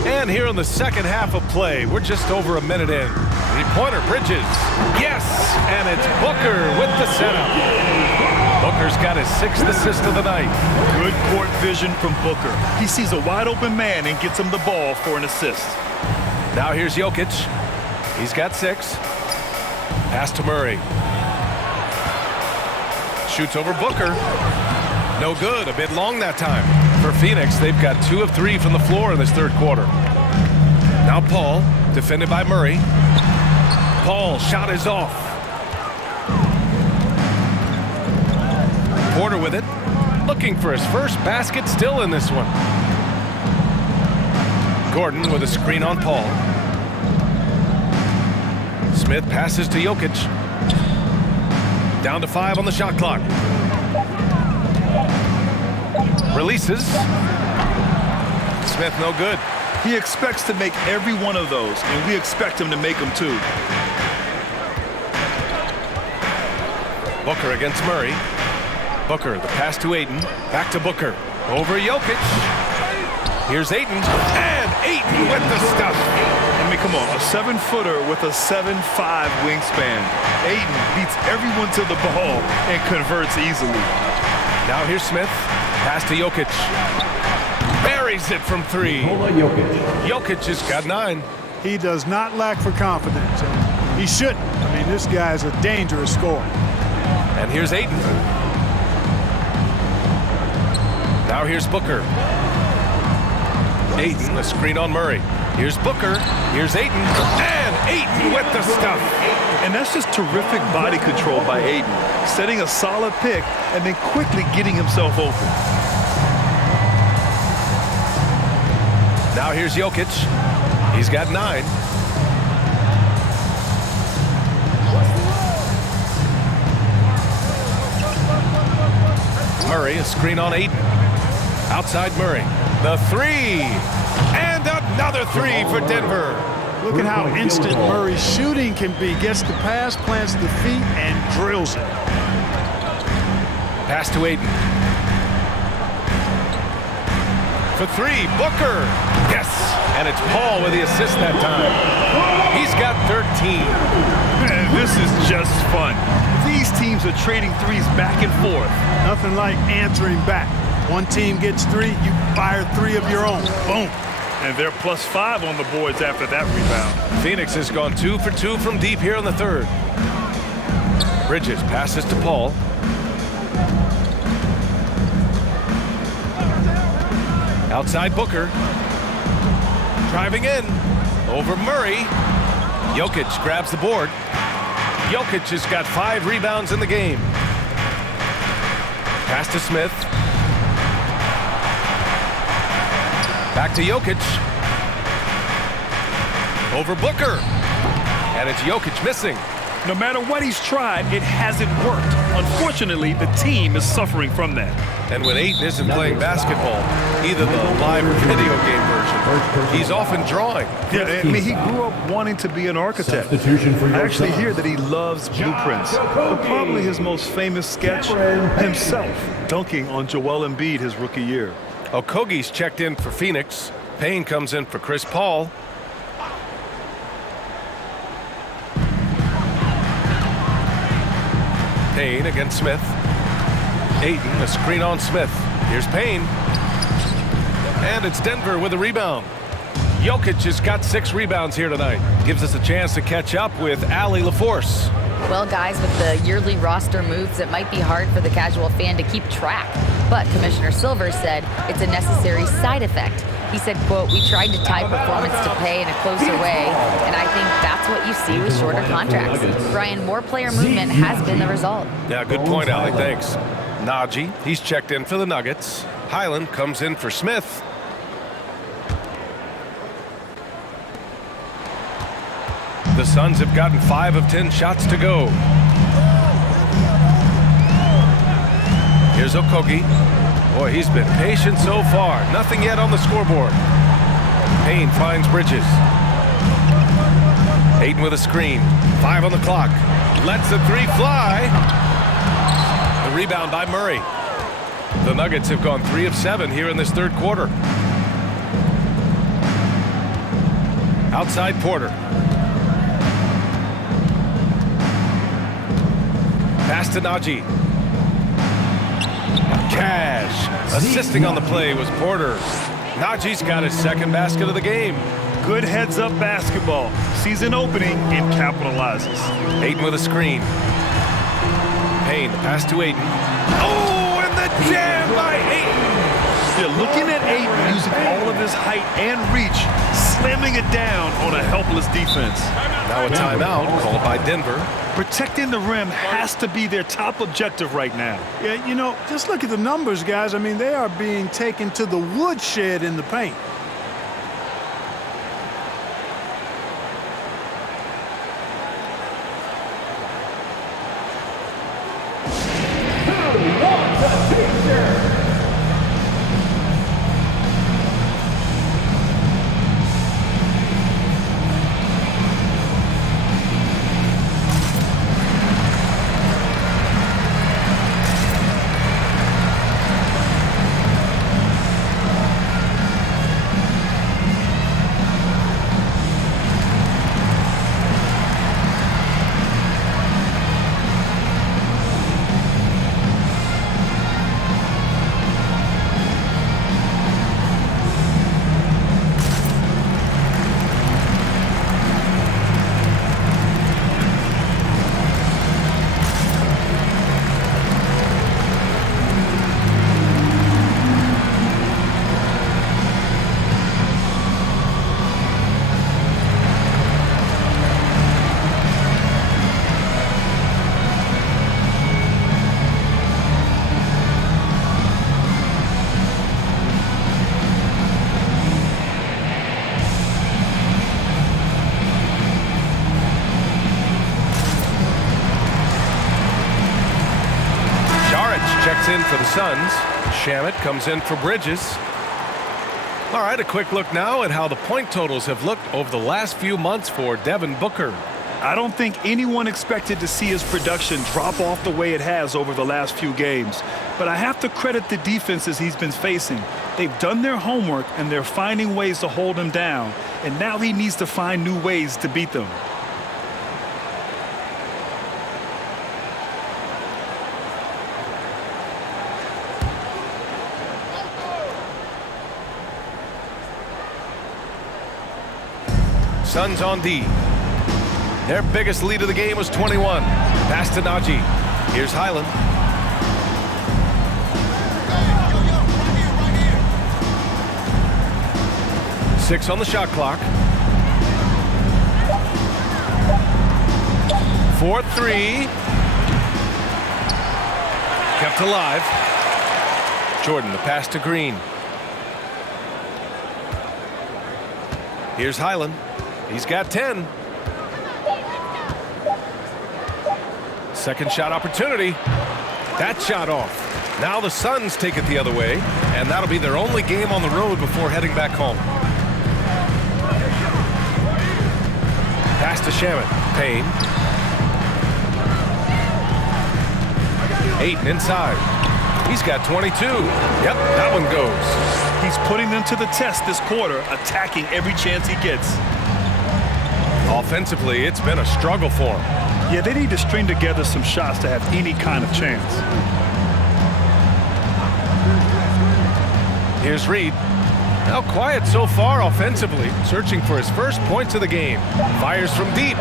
And here in the second half of play, we're just over a minute in. 3-pointer, Bridges. Yes! And it's Booker with the setup. Booker's got his 6th assist of the night. Good court vision from Booker. He sees a wide open man and gets him the ball for an assist. Now here's Jokic. He's got 6. Pass to Murray. Shoots over Booker. No good, a bit long that time. For Phoenix, they've got 2 of 3 from the floor in this third quarter. Now Paul, defended by Murray. Paul, shot is off. Porter with it, looking for his first basket, still in this one. Gordon with a screen on Paul. Smith passes to Jokic. Down to 5 on the shot clock. Releases. Smith no good. He expects to make every one of those, and we expect him to make them too. Booker against Murray. Booker, the pass to Ayton. Back to Booker. Over Jokic. Here's Ayton. And Ayton with the stuff. I mean, come on, a 7-footer with a 7'5" wingspan. Ayton beats everyone to the ball and converts easily. Now here's Smith. Pass to Jokic. Buries it from 3. Jokic has got 9. He does not lack for confidence. And He shouldn't. I mean, this guy's a dangerous scorer. And here's Ayton. Now here's Booker. Ayton, a screen on Murray. Here's Booker. Here's Ayton. And Ayton with the stuff. And that's just terrific body control by Ayton, setting a solid pick and then quickly getting himself open. Now here's Jokic. He's got 9. Murray, a screen on Ayton. Outside Murray. The 3. And another 3 for Denver. Look at how instant Murray's shooting can be. Gets the pass, plants the feet, and drills it. Pass to Ayton. For 3, Booker. Yes, and it's Paul with the assist that time. He's got 13. Man, this is just fun. These teams are trading threes back and forth. Nothing like answering back. One team gets 3, you fire 3 of your own. Boom. And they're +5 on the boards after that rebound. Phoenix has gone 2 for 2 from deep here in the third. Bridges passes to Paul. Outside Booker. Driving in. Over Murray. Jokic grabs the board. Jokic has got 5 rebounds in the game. Pass to Smith. Back to Jokic. Over Booker. And it's Jokic missing. No matter what he's tried, it hasn't worked. Unfortunately, the team is suffering from that. And when Ayton isn't playing basketball, either the live or video game version, he's often drawing. Yeah, I mean, he grew up wanting to be an architect. I actually hear that he loves blueprints. But probably his most famous sketch, himself dunking on Joel Embiid his rookie year. Okogie's checked in for Phoenix. Payne comes in for Chris Paul. Payne against Smith. Ayton, a screen on Smith. Here's Payne. And it's Denver with a rebound. Jokic has got 6 rebounds here tonight. Gives us a chance to catch up with Allie LaForce. Well, guys, with the yearly roster moves, it might be hard for the casual fan to keep track. But Commissioner Silver said it's a necessary side effect. He said, quote, "We tried to tie performance to pay in a closer way, and I think that's what you see with shorter contracts." Brian, more player movement has been the result. Yeah, good point, Allie. Thanks. Najee, he's checked in for the Nuggets. Highland comes in for Smith. The Suns have gotten 5 of 10 shots to go. Here's Okogie. Boy, he's been patient so far. Nothing yet on the scoreboard. Payne finds Bridges. Ayton with a screen. 5 on the clock. Lets the 3 fly. The rebound by Murray. The Nuggets have gone 3 of 7 here in this third quarter. Outside Porter. Pass to Najee. Cash. Assisting on the play was Porter. Najee's got his 2nd basket of the game. Good heads-up basketball. Sees an opening and capitalizes. Ayton with a screen. Payne, the pass to Ayton. Oh, and the jam by Ayton. Yeah, looking at Ayton using all of his height and reach, slamming it down on a helpless defense. Now a timeout called by Denver. Protecting the rim has to be their top objective right now. Yeah, you know, just look at the numbers, guys. I mean, they are being taken to the woodshed in the paint. checks in for the Suns. Shamet comes in for Bridges. All right, a quick look now at how the point totals have looked over the last few months for Devin Booker. I don't think anyone expected to see his production drop off the way it has over the last few games. But I have to credit the defenses he's been facing. They've done their homework, and they're finding ways to hold him down. And now he needs to find new ways to beat them. Suns on D. Their biggest lead of the game was 21. Pass to Najee. Here's Highland. Six on the shot clock. 4-3. Kept alive. Jordan, the pass to Green. Here's Highland. He's got 10. Second shot opportunity. That shot off. Now the Suns take it the other way, and that'll be their only game on the road before heading back home. Pass to Shamet. Payne. Ayton inside. He's got 22. Yep, that one goes. He's putting them to the test this quarter, attacking every chance he gets. Offensively, it's been a struggle for him. Yeah, they need to string together some shots to have any kind of chance. Here's Reed. Now quiet so far offensively, searching for his first points of the game. Fires from deep.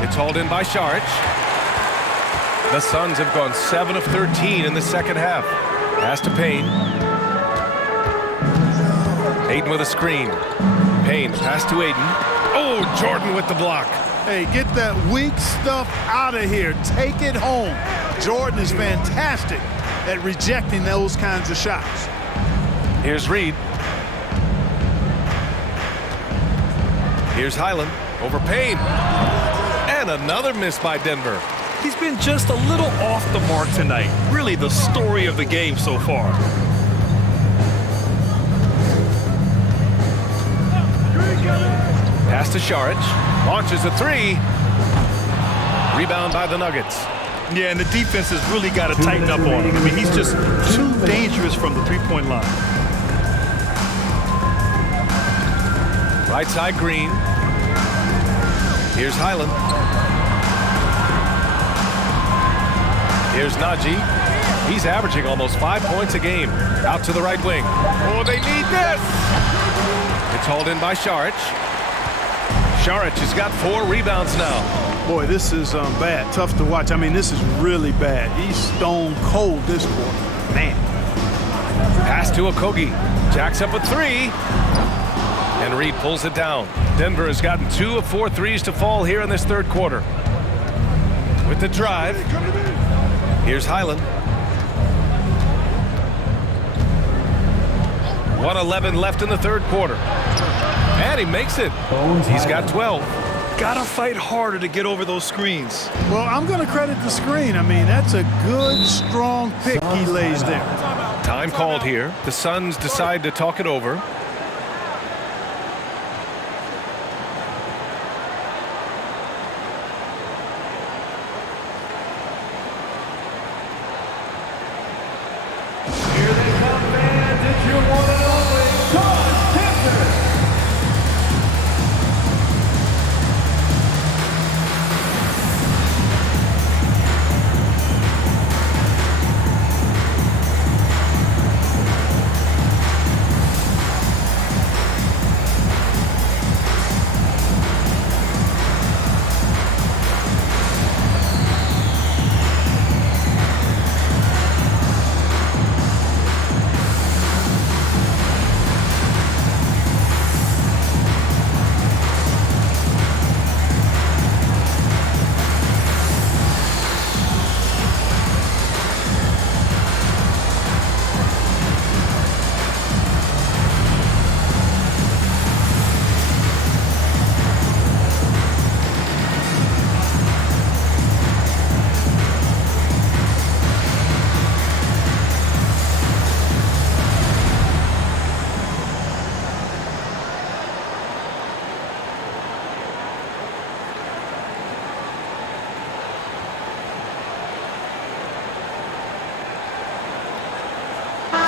It's hauled in by Saric. The Suns have gone 7 of 13 in the second half. Pass to Payne. Ayton with a screen. Payne, pass to Ayton. Oh, Jordan with the block. Hey, get that weak stuff out of here. Take it home. Jordan is fantastic at rejecting those kinds of shots. Here's Reed. Here's Highland over Payne. And another miss by Denver. He's been just a little off the mark tonight. Really the story of the game so far. Pass to Saric. Launches a three. Rebound by the Nuggets. Yeah, and the defense has really got to tighten up on him. I mean, he's just too dangerous from the three-point line. Right side Green. Here's Highland. Here's Najee. He's averaging almost 5 points a game. Out to the right wing. Oh, they need this. It's hauled in by Saric. Saric has got 4 rebounds now. Boy, this is bad. Tough to watch. I mean, this is really bad. He's stone cold this quarter. Man. Pass to Okogie. Jacks up a 3. And Reed pulls it down. Denver has gotten 2 of 4 threes to fall here in this third quarter. With the drive. Here's Highland. 1:11 left in the third quarter. And he makes it. He's got 12. Gotta fight harder to get over those screens. Well, I'm going to credit the screen. I mean, that's a good, strong pick he lays there. Time called here. The Suns decide to talk it over.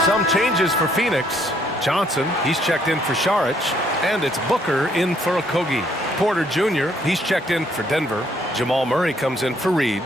Some changes for Phoenix. Johnson, he's checked in for Šarić, and it's Booker in for Okogie. Porter Jr., he's checked in for Denver. Jamal Murray comes in for Reed.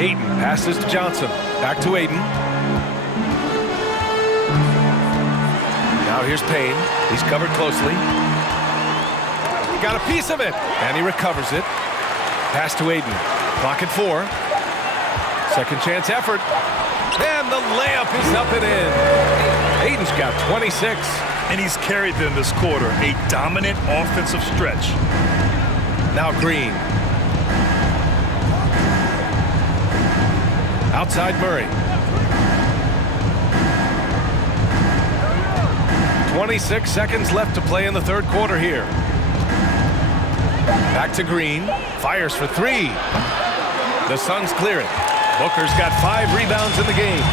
Ayton passes to Johnson. Back to Ayton. Now here's Payne. He's covered closely. He got a piece of it, and he recovers it. Pass to Ayton. Clock at 4. Second chance effort. And the layup is up and in. Ayton's got 26. And he's carried them this quarter. A dominant offensive stretch. Now Green. Outside Murray. 26 seconds left to play in the third quarter here. Back to Green. Fires for 3. The Suns clear it. Booker's got 5 rebounds in the game.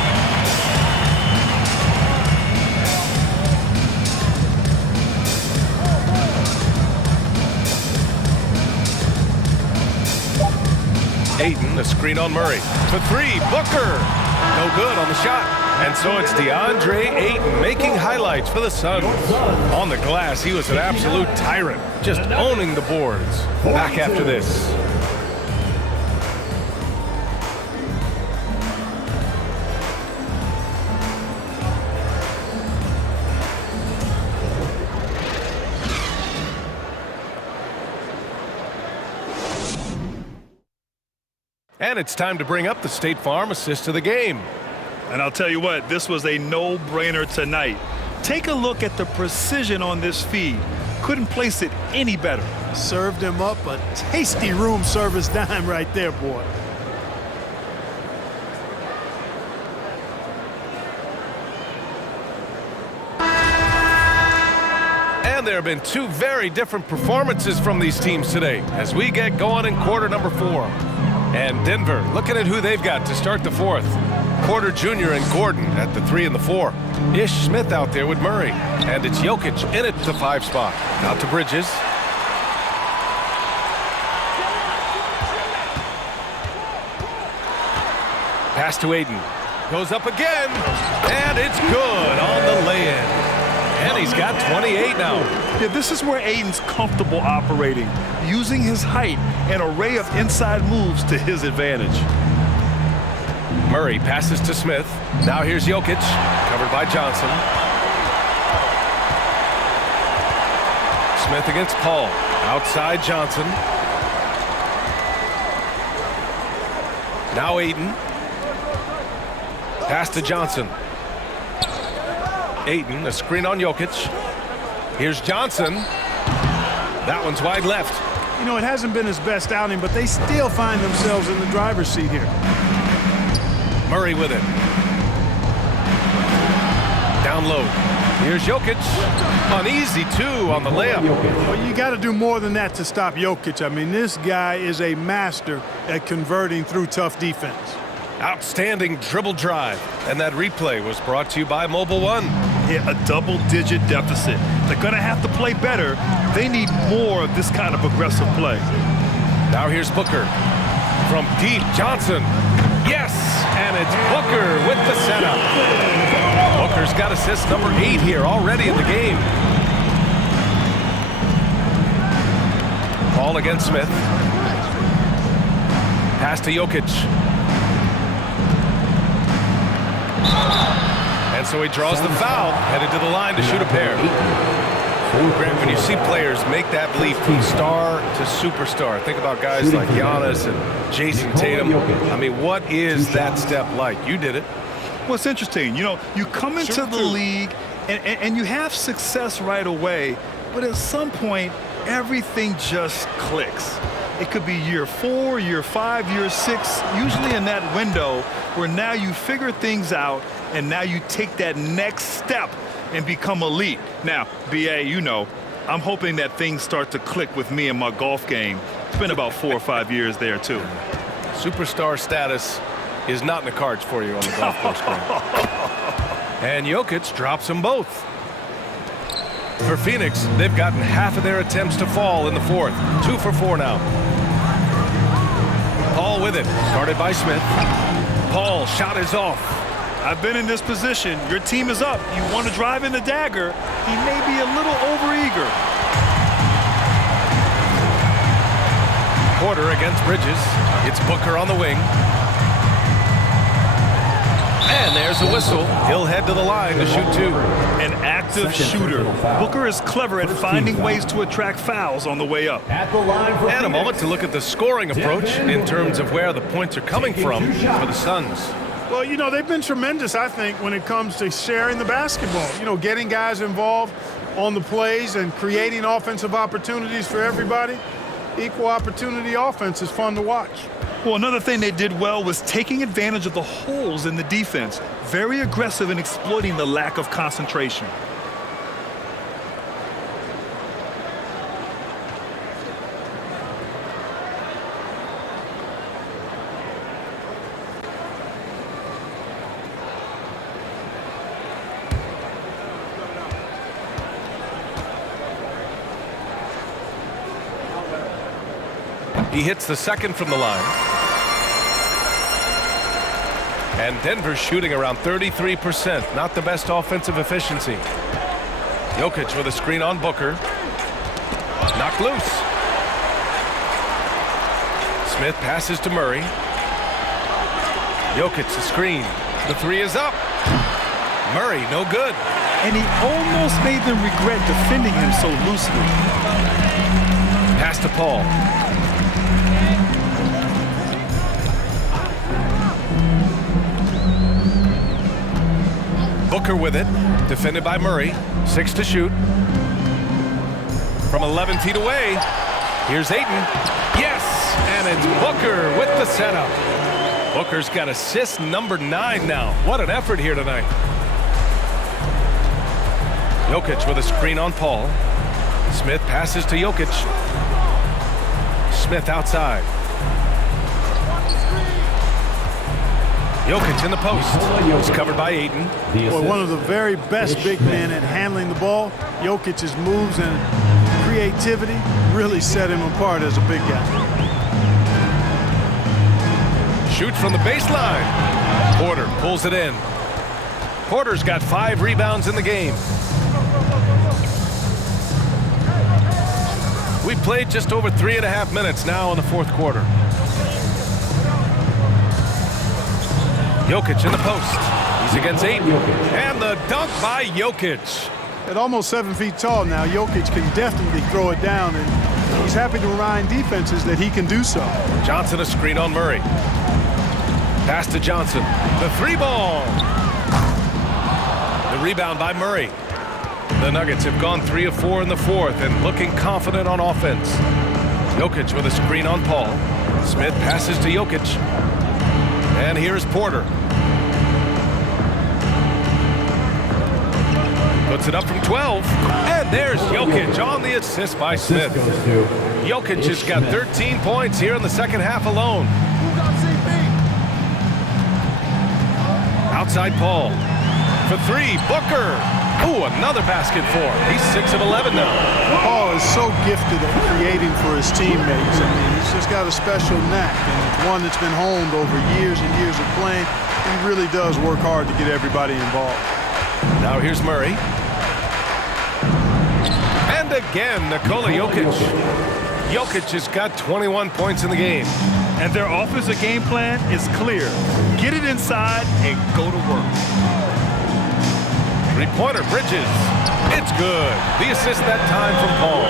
Ayton, a screen on Murray. For 3, Booker. No good on the shot. And so it's DeAndre Ayton making highlights for the Suns. On the glass, he was an absolute tyrant, just owning the boards. Back after this. And it's time to bring up the State Farm assist of the game. And I'll tell you what, this was a no-brainer tonight. Take a look at the precision on this feed. Couldn't place it any better. Served him up a tasty room service dime right there, boy. And there have been 2 very different performances from these teams today as we get going in quarter number 4. And Denver, looking at who they've got to start the 4th. Porter Jr. and Gordon at the 3 and the 4. Ish Smith out there with Murray. And it's Jokic in at the 5 spot. Out to Bridges. Pass to Ayton. Goes up again. And it's good on the lay-in. And he's got 28 now. Yeah, this is where Ayton's comfortable operating, using his height and array of inside moves to his advantage. Murray passes to Smith. Now here's Jokic, covered by Johnson. Smith against Paul. Outside Johnson. Now Ayton. Pass to Johnson. Ayton, a screen on Jokic. Here's Johnson. That one's wide left. You know, it hasn't been his best outing, but they still find themselves in the driver's seat here. Murray with it. Down low. Here's Jokic. An easy 2 on the layup. Well, you got to do more than that to stop Jokic. I mean, this guy is a master at converting through tough defense. Outstanding dribble drive. And that replay was brought to you by Mobile One. Yeah, a double-digit deficit. They're going to have to play better. They need more of this kind of aggressive play. Now here's Booker. From deep, Johnson. Yes! And it's Booker with the setup. Booker's got assist number 8 here already in the game. Ball against Smith. Pass to Jokic. And so he draws the foul, headed to the line to shoot a pair. Grant, when you see players make that leap from star to superstar, think about guys like Giannis and Jason Tatum. I mean, what is that step like? You did it. Well, it's interesting. You know, you come into the league and you have success right away, but at some point, everything just clicks. It could be year 4, year 5, year 6, usually in that window where now you figure things out and now you take that next step and become elite. Now, BA, you know, I'm hoping that things start to click with me in my golf game. It's been about 4 or 5 years there, too. Superstar status is not in the cards for you on the golf course. And Jokic drops them both. For Phoenix, they've gotten half of their attempts to fall in the fourth. 2 for 4 now. Paul with it, started by Smith. Paul, shot is off. I've been in this position. Your team is up. You want to drive in the dagger. He may be a little overeager. Porter against Bridges. It's Booker on the wing. And there's a whistle. He'll head to the line to shoot 2. An active shooter. Booker is clever at finding ways to attract fouls on the way up. And a moment to look at the scoring approach in terms of where the points are coming from for the Suns. Well, you know, they've been tremendous, I think, when it comes to sharing the basketball. You know, getting guys involved on the plays and creating offensive opportunities for everybody. Equal opportunity offense is fun to watch. Well, another thing they did well was taking advantage of the holes in the defense. Very aggressive in exploiting the lack of concentration. He hits the second from the line. And Denver's shooting around 33%. Not the best offensive efficiency. Jokic with a screen on Booker. Knocked loose. Smith passes to Murray. Jokic the screen. The 3 is up. Murray no good. And he almost made them regret defending him so loosely. Pass to Paul. Booker with it, defended by Murray. 6 to shoot. From 11 feet away, here's Ayton. Yes, and it's Booker with the setup. Booker's got assist number 9 now. What an effort here tonight. Jokic with a screen on Paul. Smith passes to Jokic. Smith outside. Jokic in the post. It's covered by Ayton. Well, one of the very best big men at handling the ball. Jokic's moves and creativity really set him apart as a big guy. Shoots from the baseline. Porter pulls it in. Porter's got 5 rebounds in the game. We've played just over 3.5 minutes now in the fourth quarter. Jokic in the post. He's against Ayton. And the dunk by Jokic. At almost 7 feet tall now, Jokic can definitely throw it down, and he's happy to remind defenses that he can do so. Johnson a screen on Murray. Pass to Johnson. The 3-ball. The rebound by Murray. The Nuggets have gone 3 of 4 in the fourth and looking confident on offense. Jokic with a screen on Paul. Smith passes to Jokic. And here's Porter. Puts it up from 12. And there's Jokic on the assist by Smith. Jokic has got 13 points here in the second half alone. Outside Paul. For 3, Booker. Ooh, another basket for him. He's 6 of 11 now. Paul is so gifted at creating for his teammates. I mean, he's just got a special knack, and it's one that's been honed over years and years of playing. He really does work hard to get everybody involved. Now here's Murray. And again, Nikola Jokic. Jokic has got 21 points in the game. And their offensive game plan is clear. Get it inside and go to work. 3-pointer, Bridges. It's good. The assist that time from Paul.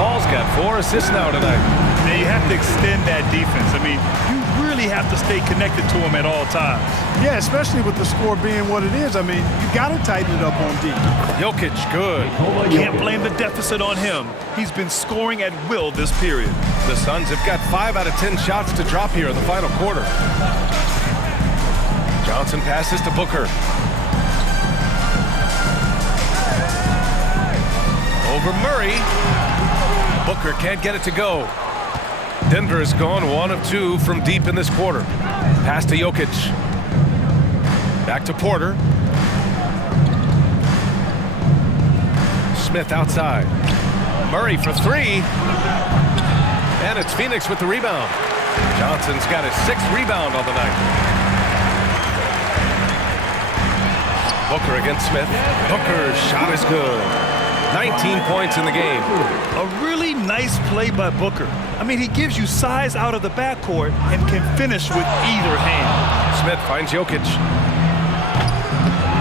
Paul's got 4 assists now tonight. Now you have to extend that defense. I mean, you really really have to stay connected to him at all times. Yeah, especially with the score being what it is. I mean, you got to tighten it up on D. Jokic, good. Can't blame the deficit on him. He's been scoring at will this period. The Suns have got 5 out of 10 shots to drop here in the final quarter. Johnson passes to Booker. Over Murray. Booker can't get it to go. Denver has gone 1 of 2 from deep in this quarter. Pass to Jokic. Back to Porter. Smith outside. Murray for 3. And it's Phoenix with the rebound. Johnson's got his 6th rebound on the night. Booker against Smith. Booker's shot is good. 19 points in the game. A really nice play by Booker. I mean, he gives you size out of the backcourt and can finish with either hand. Smith finds Jokic.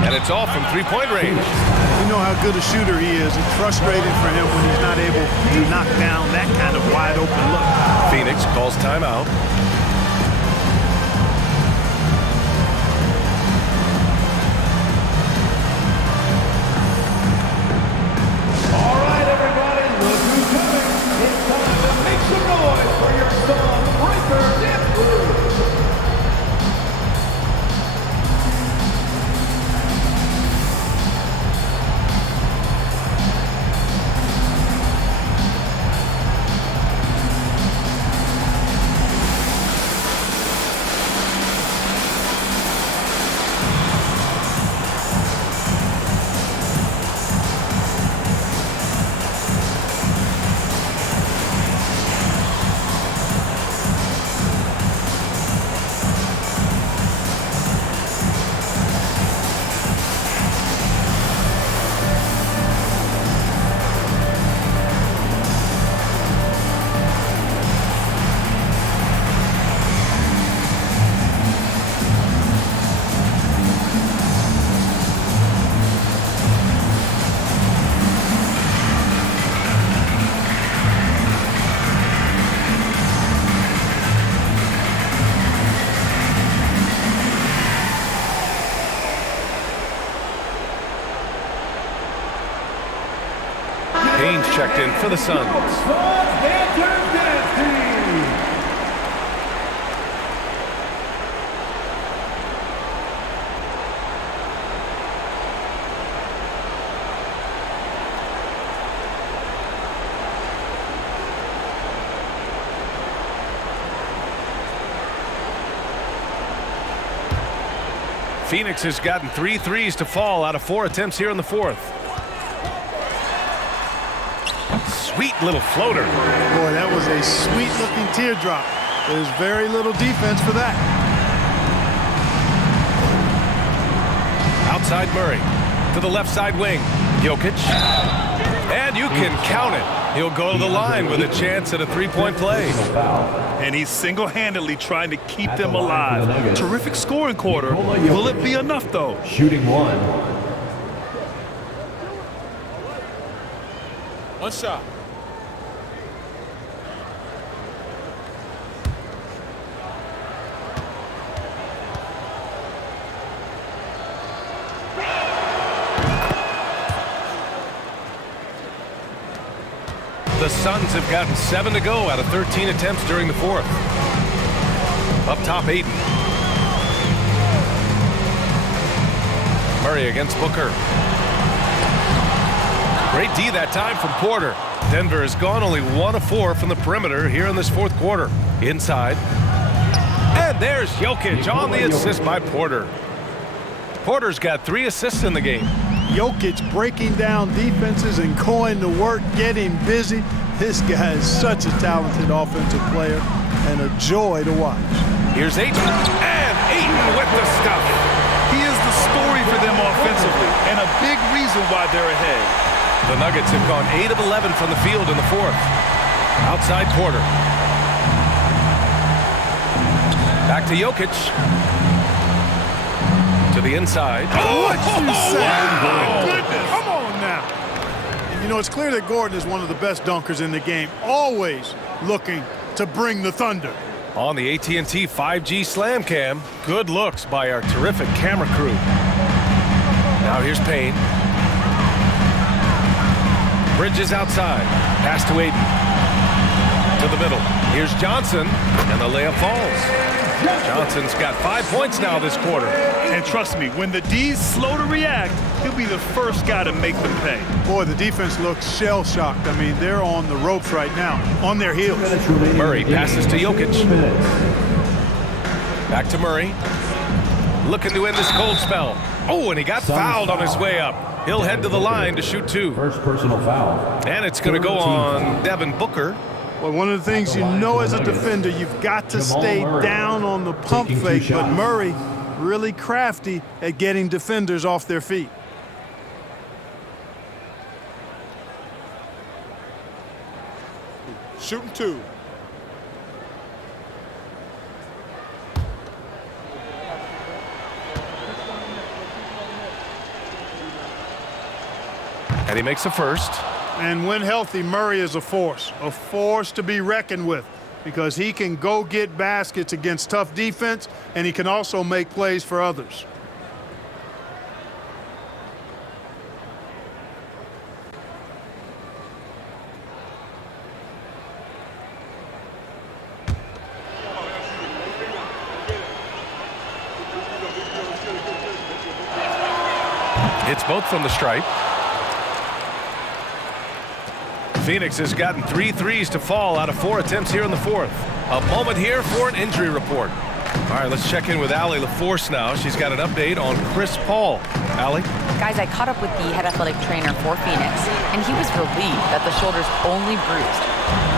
And it's all from three-point range. You know how good a shooter he is. It's frustrating for him when he's not able to knock down that kind of wide-open look. Phoenix calls timeout. All right, everybody, look who's coming. It's time to make some noise for your song breaker, Denver. Checked in for the Suns. Phoenix has gotten 3 threes to fall out of 4 attempts here in the fourth. Sweet little floater. Boy, that was a sweet-looking teardrop. There's very little defense for that. Outside Murray to the left side wing. Jokic. And you can count it. He'll go to the line with a chance at a three-point play. And he's single-handedly trying to keep them alive. Terrific scoring quarter. Will it be enough, though? Shooting 1. One shot. The Suns have gotten 7 to go out of 13 attempts during the fourth. Up top, Ayton. Murray against Booker. Great D that time from Porter. Denver has gone only 1 of 4 from the perimeter here in this fourth quarter. Inside. And there's Jokic on the assist by Porter. Porter's got 3 assists in the game. Jokic breaking down defenses and going to work, getting busy. This guy is such a talented offensive player and a joy to watch. Here's Ayton, and Ayton with the stuff. He is the story for them offensively and a big reason why they're ahead. The Nuggets have gone 8 of 11 from the field in the fourth. Outside Porter. Back to Jokic. To the inside. Oh, what you say? My goodness. Come on now. And you know, it's clear that Gordon is one of the best dunkers in the game, always looking to bring the thunder. On the AT&T 5G Slam Cam, good looks by our terrific camera crew. Now here's Payne. Bridges outside. Pass to Aiden. To the middle. Here's Johnson, and the layup falls. Johnson's got 5 points now this quarter. And trust me, when the D's slow to react, he'll be the first guy to make them pay. Boy, the defense looks shell-shocked. I mean, they're on the ropes right now, on their heels. Murray passes to Jokic. Back to Murray. Looking to end this cold spell. Oh, and he got fouled on his way up. He'll head to the line to shoot 2. First personal foul. And it's going to go on Devin Booker. Well, one of the things you know as a defender, you've got to stay down on the pump fake, but Murray really crafty at getting defenders off their feet. Shooting 2. And he makes a first. And when healthy, Murray is a force to be reckoned with, because he can go get baskets against tough defense, and he can also make plays for others. Hits both from the stripe. Phoenix has gotten 3 threes to fall out of 4 attempts here in the fourth. A moment here for an injury report. All right, let's check in with Allie LaForce now. She's got an update on Chris Paul. Allie? Guys, I caught up with the head athletic trainer for Phoenix, and he was relieved that the shoulder's only bruised.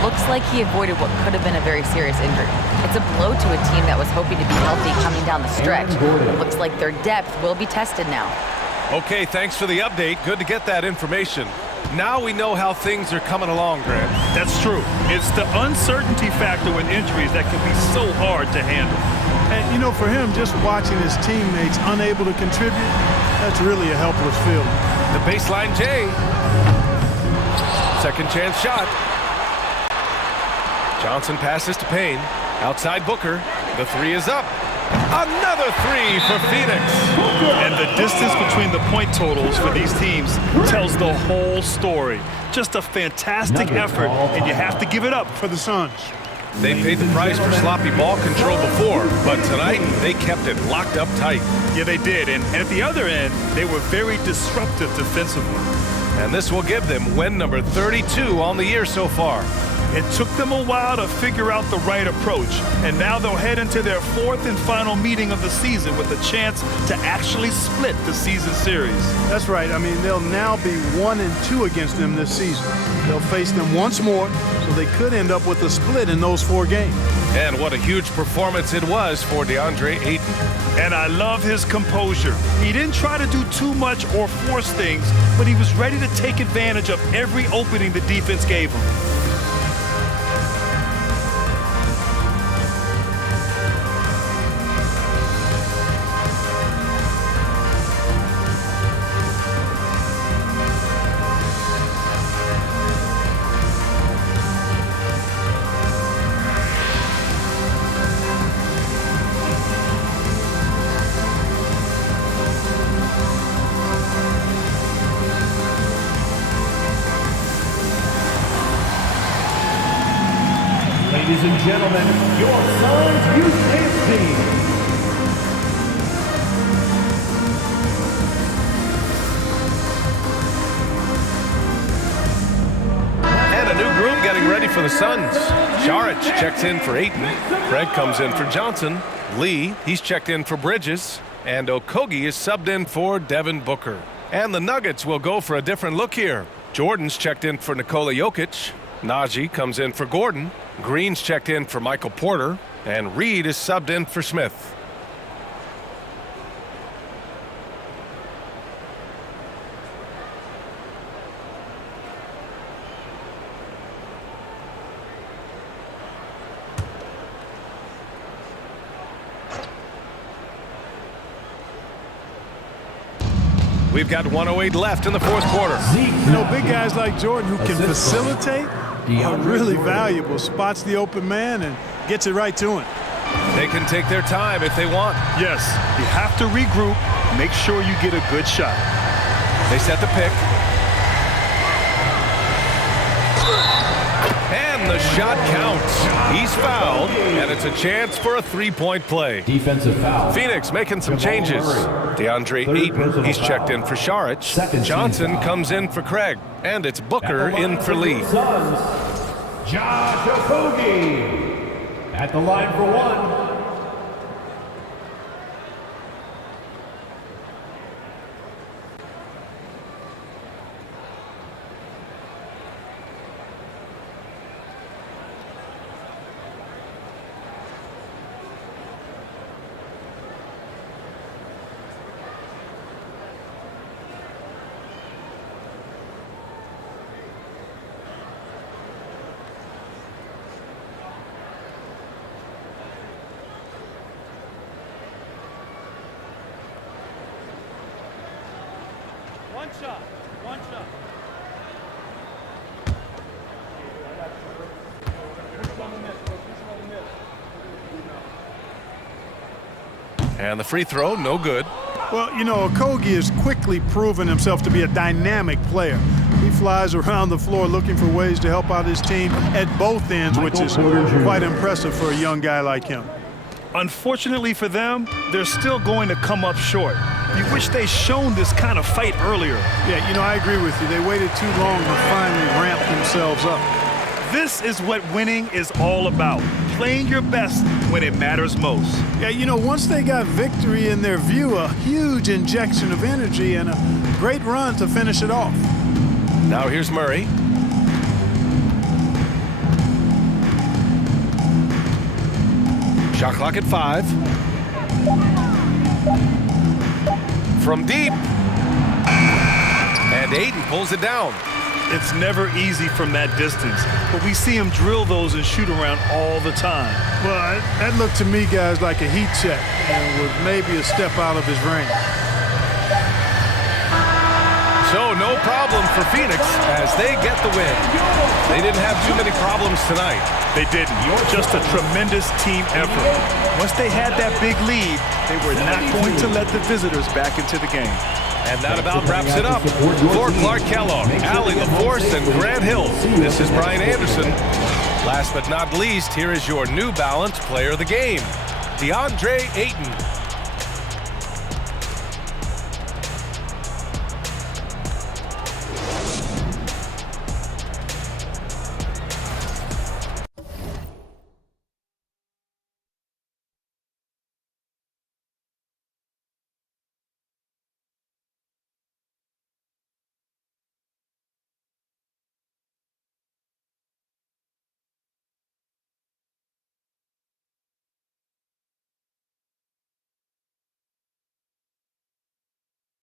Looks like he avoided what could have been a very serious injury. It's a blow to a team that was hoping to be healthy coming down the stretch. Looks like their depth will be tested now. Okay, thanks for the update. Good to get that information. Now we know how things are coming along, Grant. That's true. It's the uncertainty factor with injuries that can be so hard to handle. And, you know, for him, just watching his teammates unable to contribute, that's really a helpless feeling. The baseline J. Second chance shot. Johnson passes to Payne. Outside Booker. The 3 is up. Another 3 for Phoenix. And the distance between the point totals for these teams tells the whole story. Just a fantastic effort, and you have to give it up for the Suns. They paid the price for sloppy ball control before, but tonight they kept it locked up tight. Yeah, they did. And at the other end, they were very disruptive defensively. And this will give them win number 32 on the year so far. It took them a while to figure out the right approach, and now they'll head into their 4th and final meeting of the season with a chance to actually split the season series. That's right. I mean, they'll now be 1-2 against them this season. They'll face them once more, so they could end up with a split in those 4 games. And what a huge performance it was for DeAndre Ayton. And I love his composure. He didn't try to do too much or force things, but he was ready to take advantage of every opening the defense gave him. Ladies and gentlemen, your Suns Youth Dance Team. And a new group getting ready for the Suns. Saric checks in for Ayton. Craig comes in for Johnson. Lee, he's checked in for Bridges. And Okogie is subbed in for Devin Booker. And the Nuggets will go for a different look here. Jordan's checked in for Nikola Jokic. Najee comes in for Gordon. Green's checked in for Michael Porter. And Reed is subbed in for Smith. We've got 1:08 left in the fourth quarter. You know, big guys like Jordan who can facilitate are really valuable. Spots the open man and Gets it right to him. They can take their time if they want. Yes, you have to regroup. Make sure you get a good shot. They set the pick. And the shot counts. He's fouled, and it's a chance for a three-point play. Defensive foul. Phoenix making some changes. DeAndre Ayton, he's checked in for Saric. Johnson comes in for Craig. And it's Booker in for Lee. Josh Okogie at the line for one. One shot. And the free throw, no good. Well, you know, Okogie has quickly proven himself to be a dynamic player. He flies around the floor looking for ways to help out his team at both ends, which is quite impressive for a young guy like him. Unfortunately for them, they're still going to come up short. You wish they'd shown this kind of fight earlier. Yeah, you know, I agree with you. They waited too long to finally ramp themselves up. This is what winning is all about. Playing your best when it matters most. Yeah, you know, once they got victory in their view, a huge injection of energy and a great run to finish it off. Now here's Murray. Shot clock at 5. From deep. And Ayton pulls it down. It's never easy from that distance, but we see him drill those and shoot around all the time. Well, that looked to me, guys, like a heat check and was maybe a step out of his range. So no problem for Phoenix as they get the win. They didn't have too many problems tonight. They didn't. Just a tremendous team effort. Once they had that big lead, they were not going to let the visitors back into the game. And that about wraps it up. For Clark Kellogg, Allie LaForce, and Grant Hill, this is Brian Anderson. Last but not least, here is your New Balance Player of the Game, DeAndre Ayton.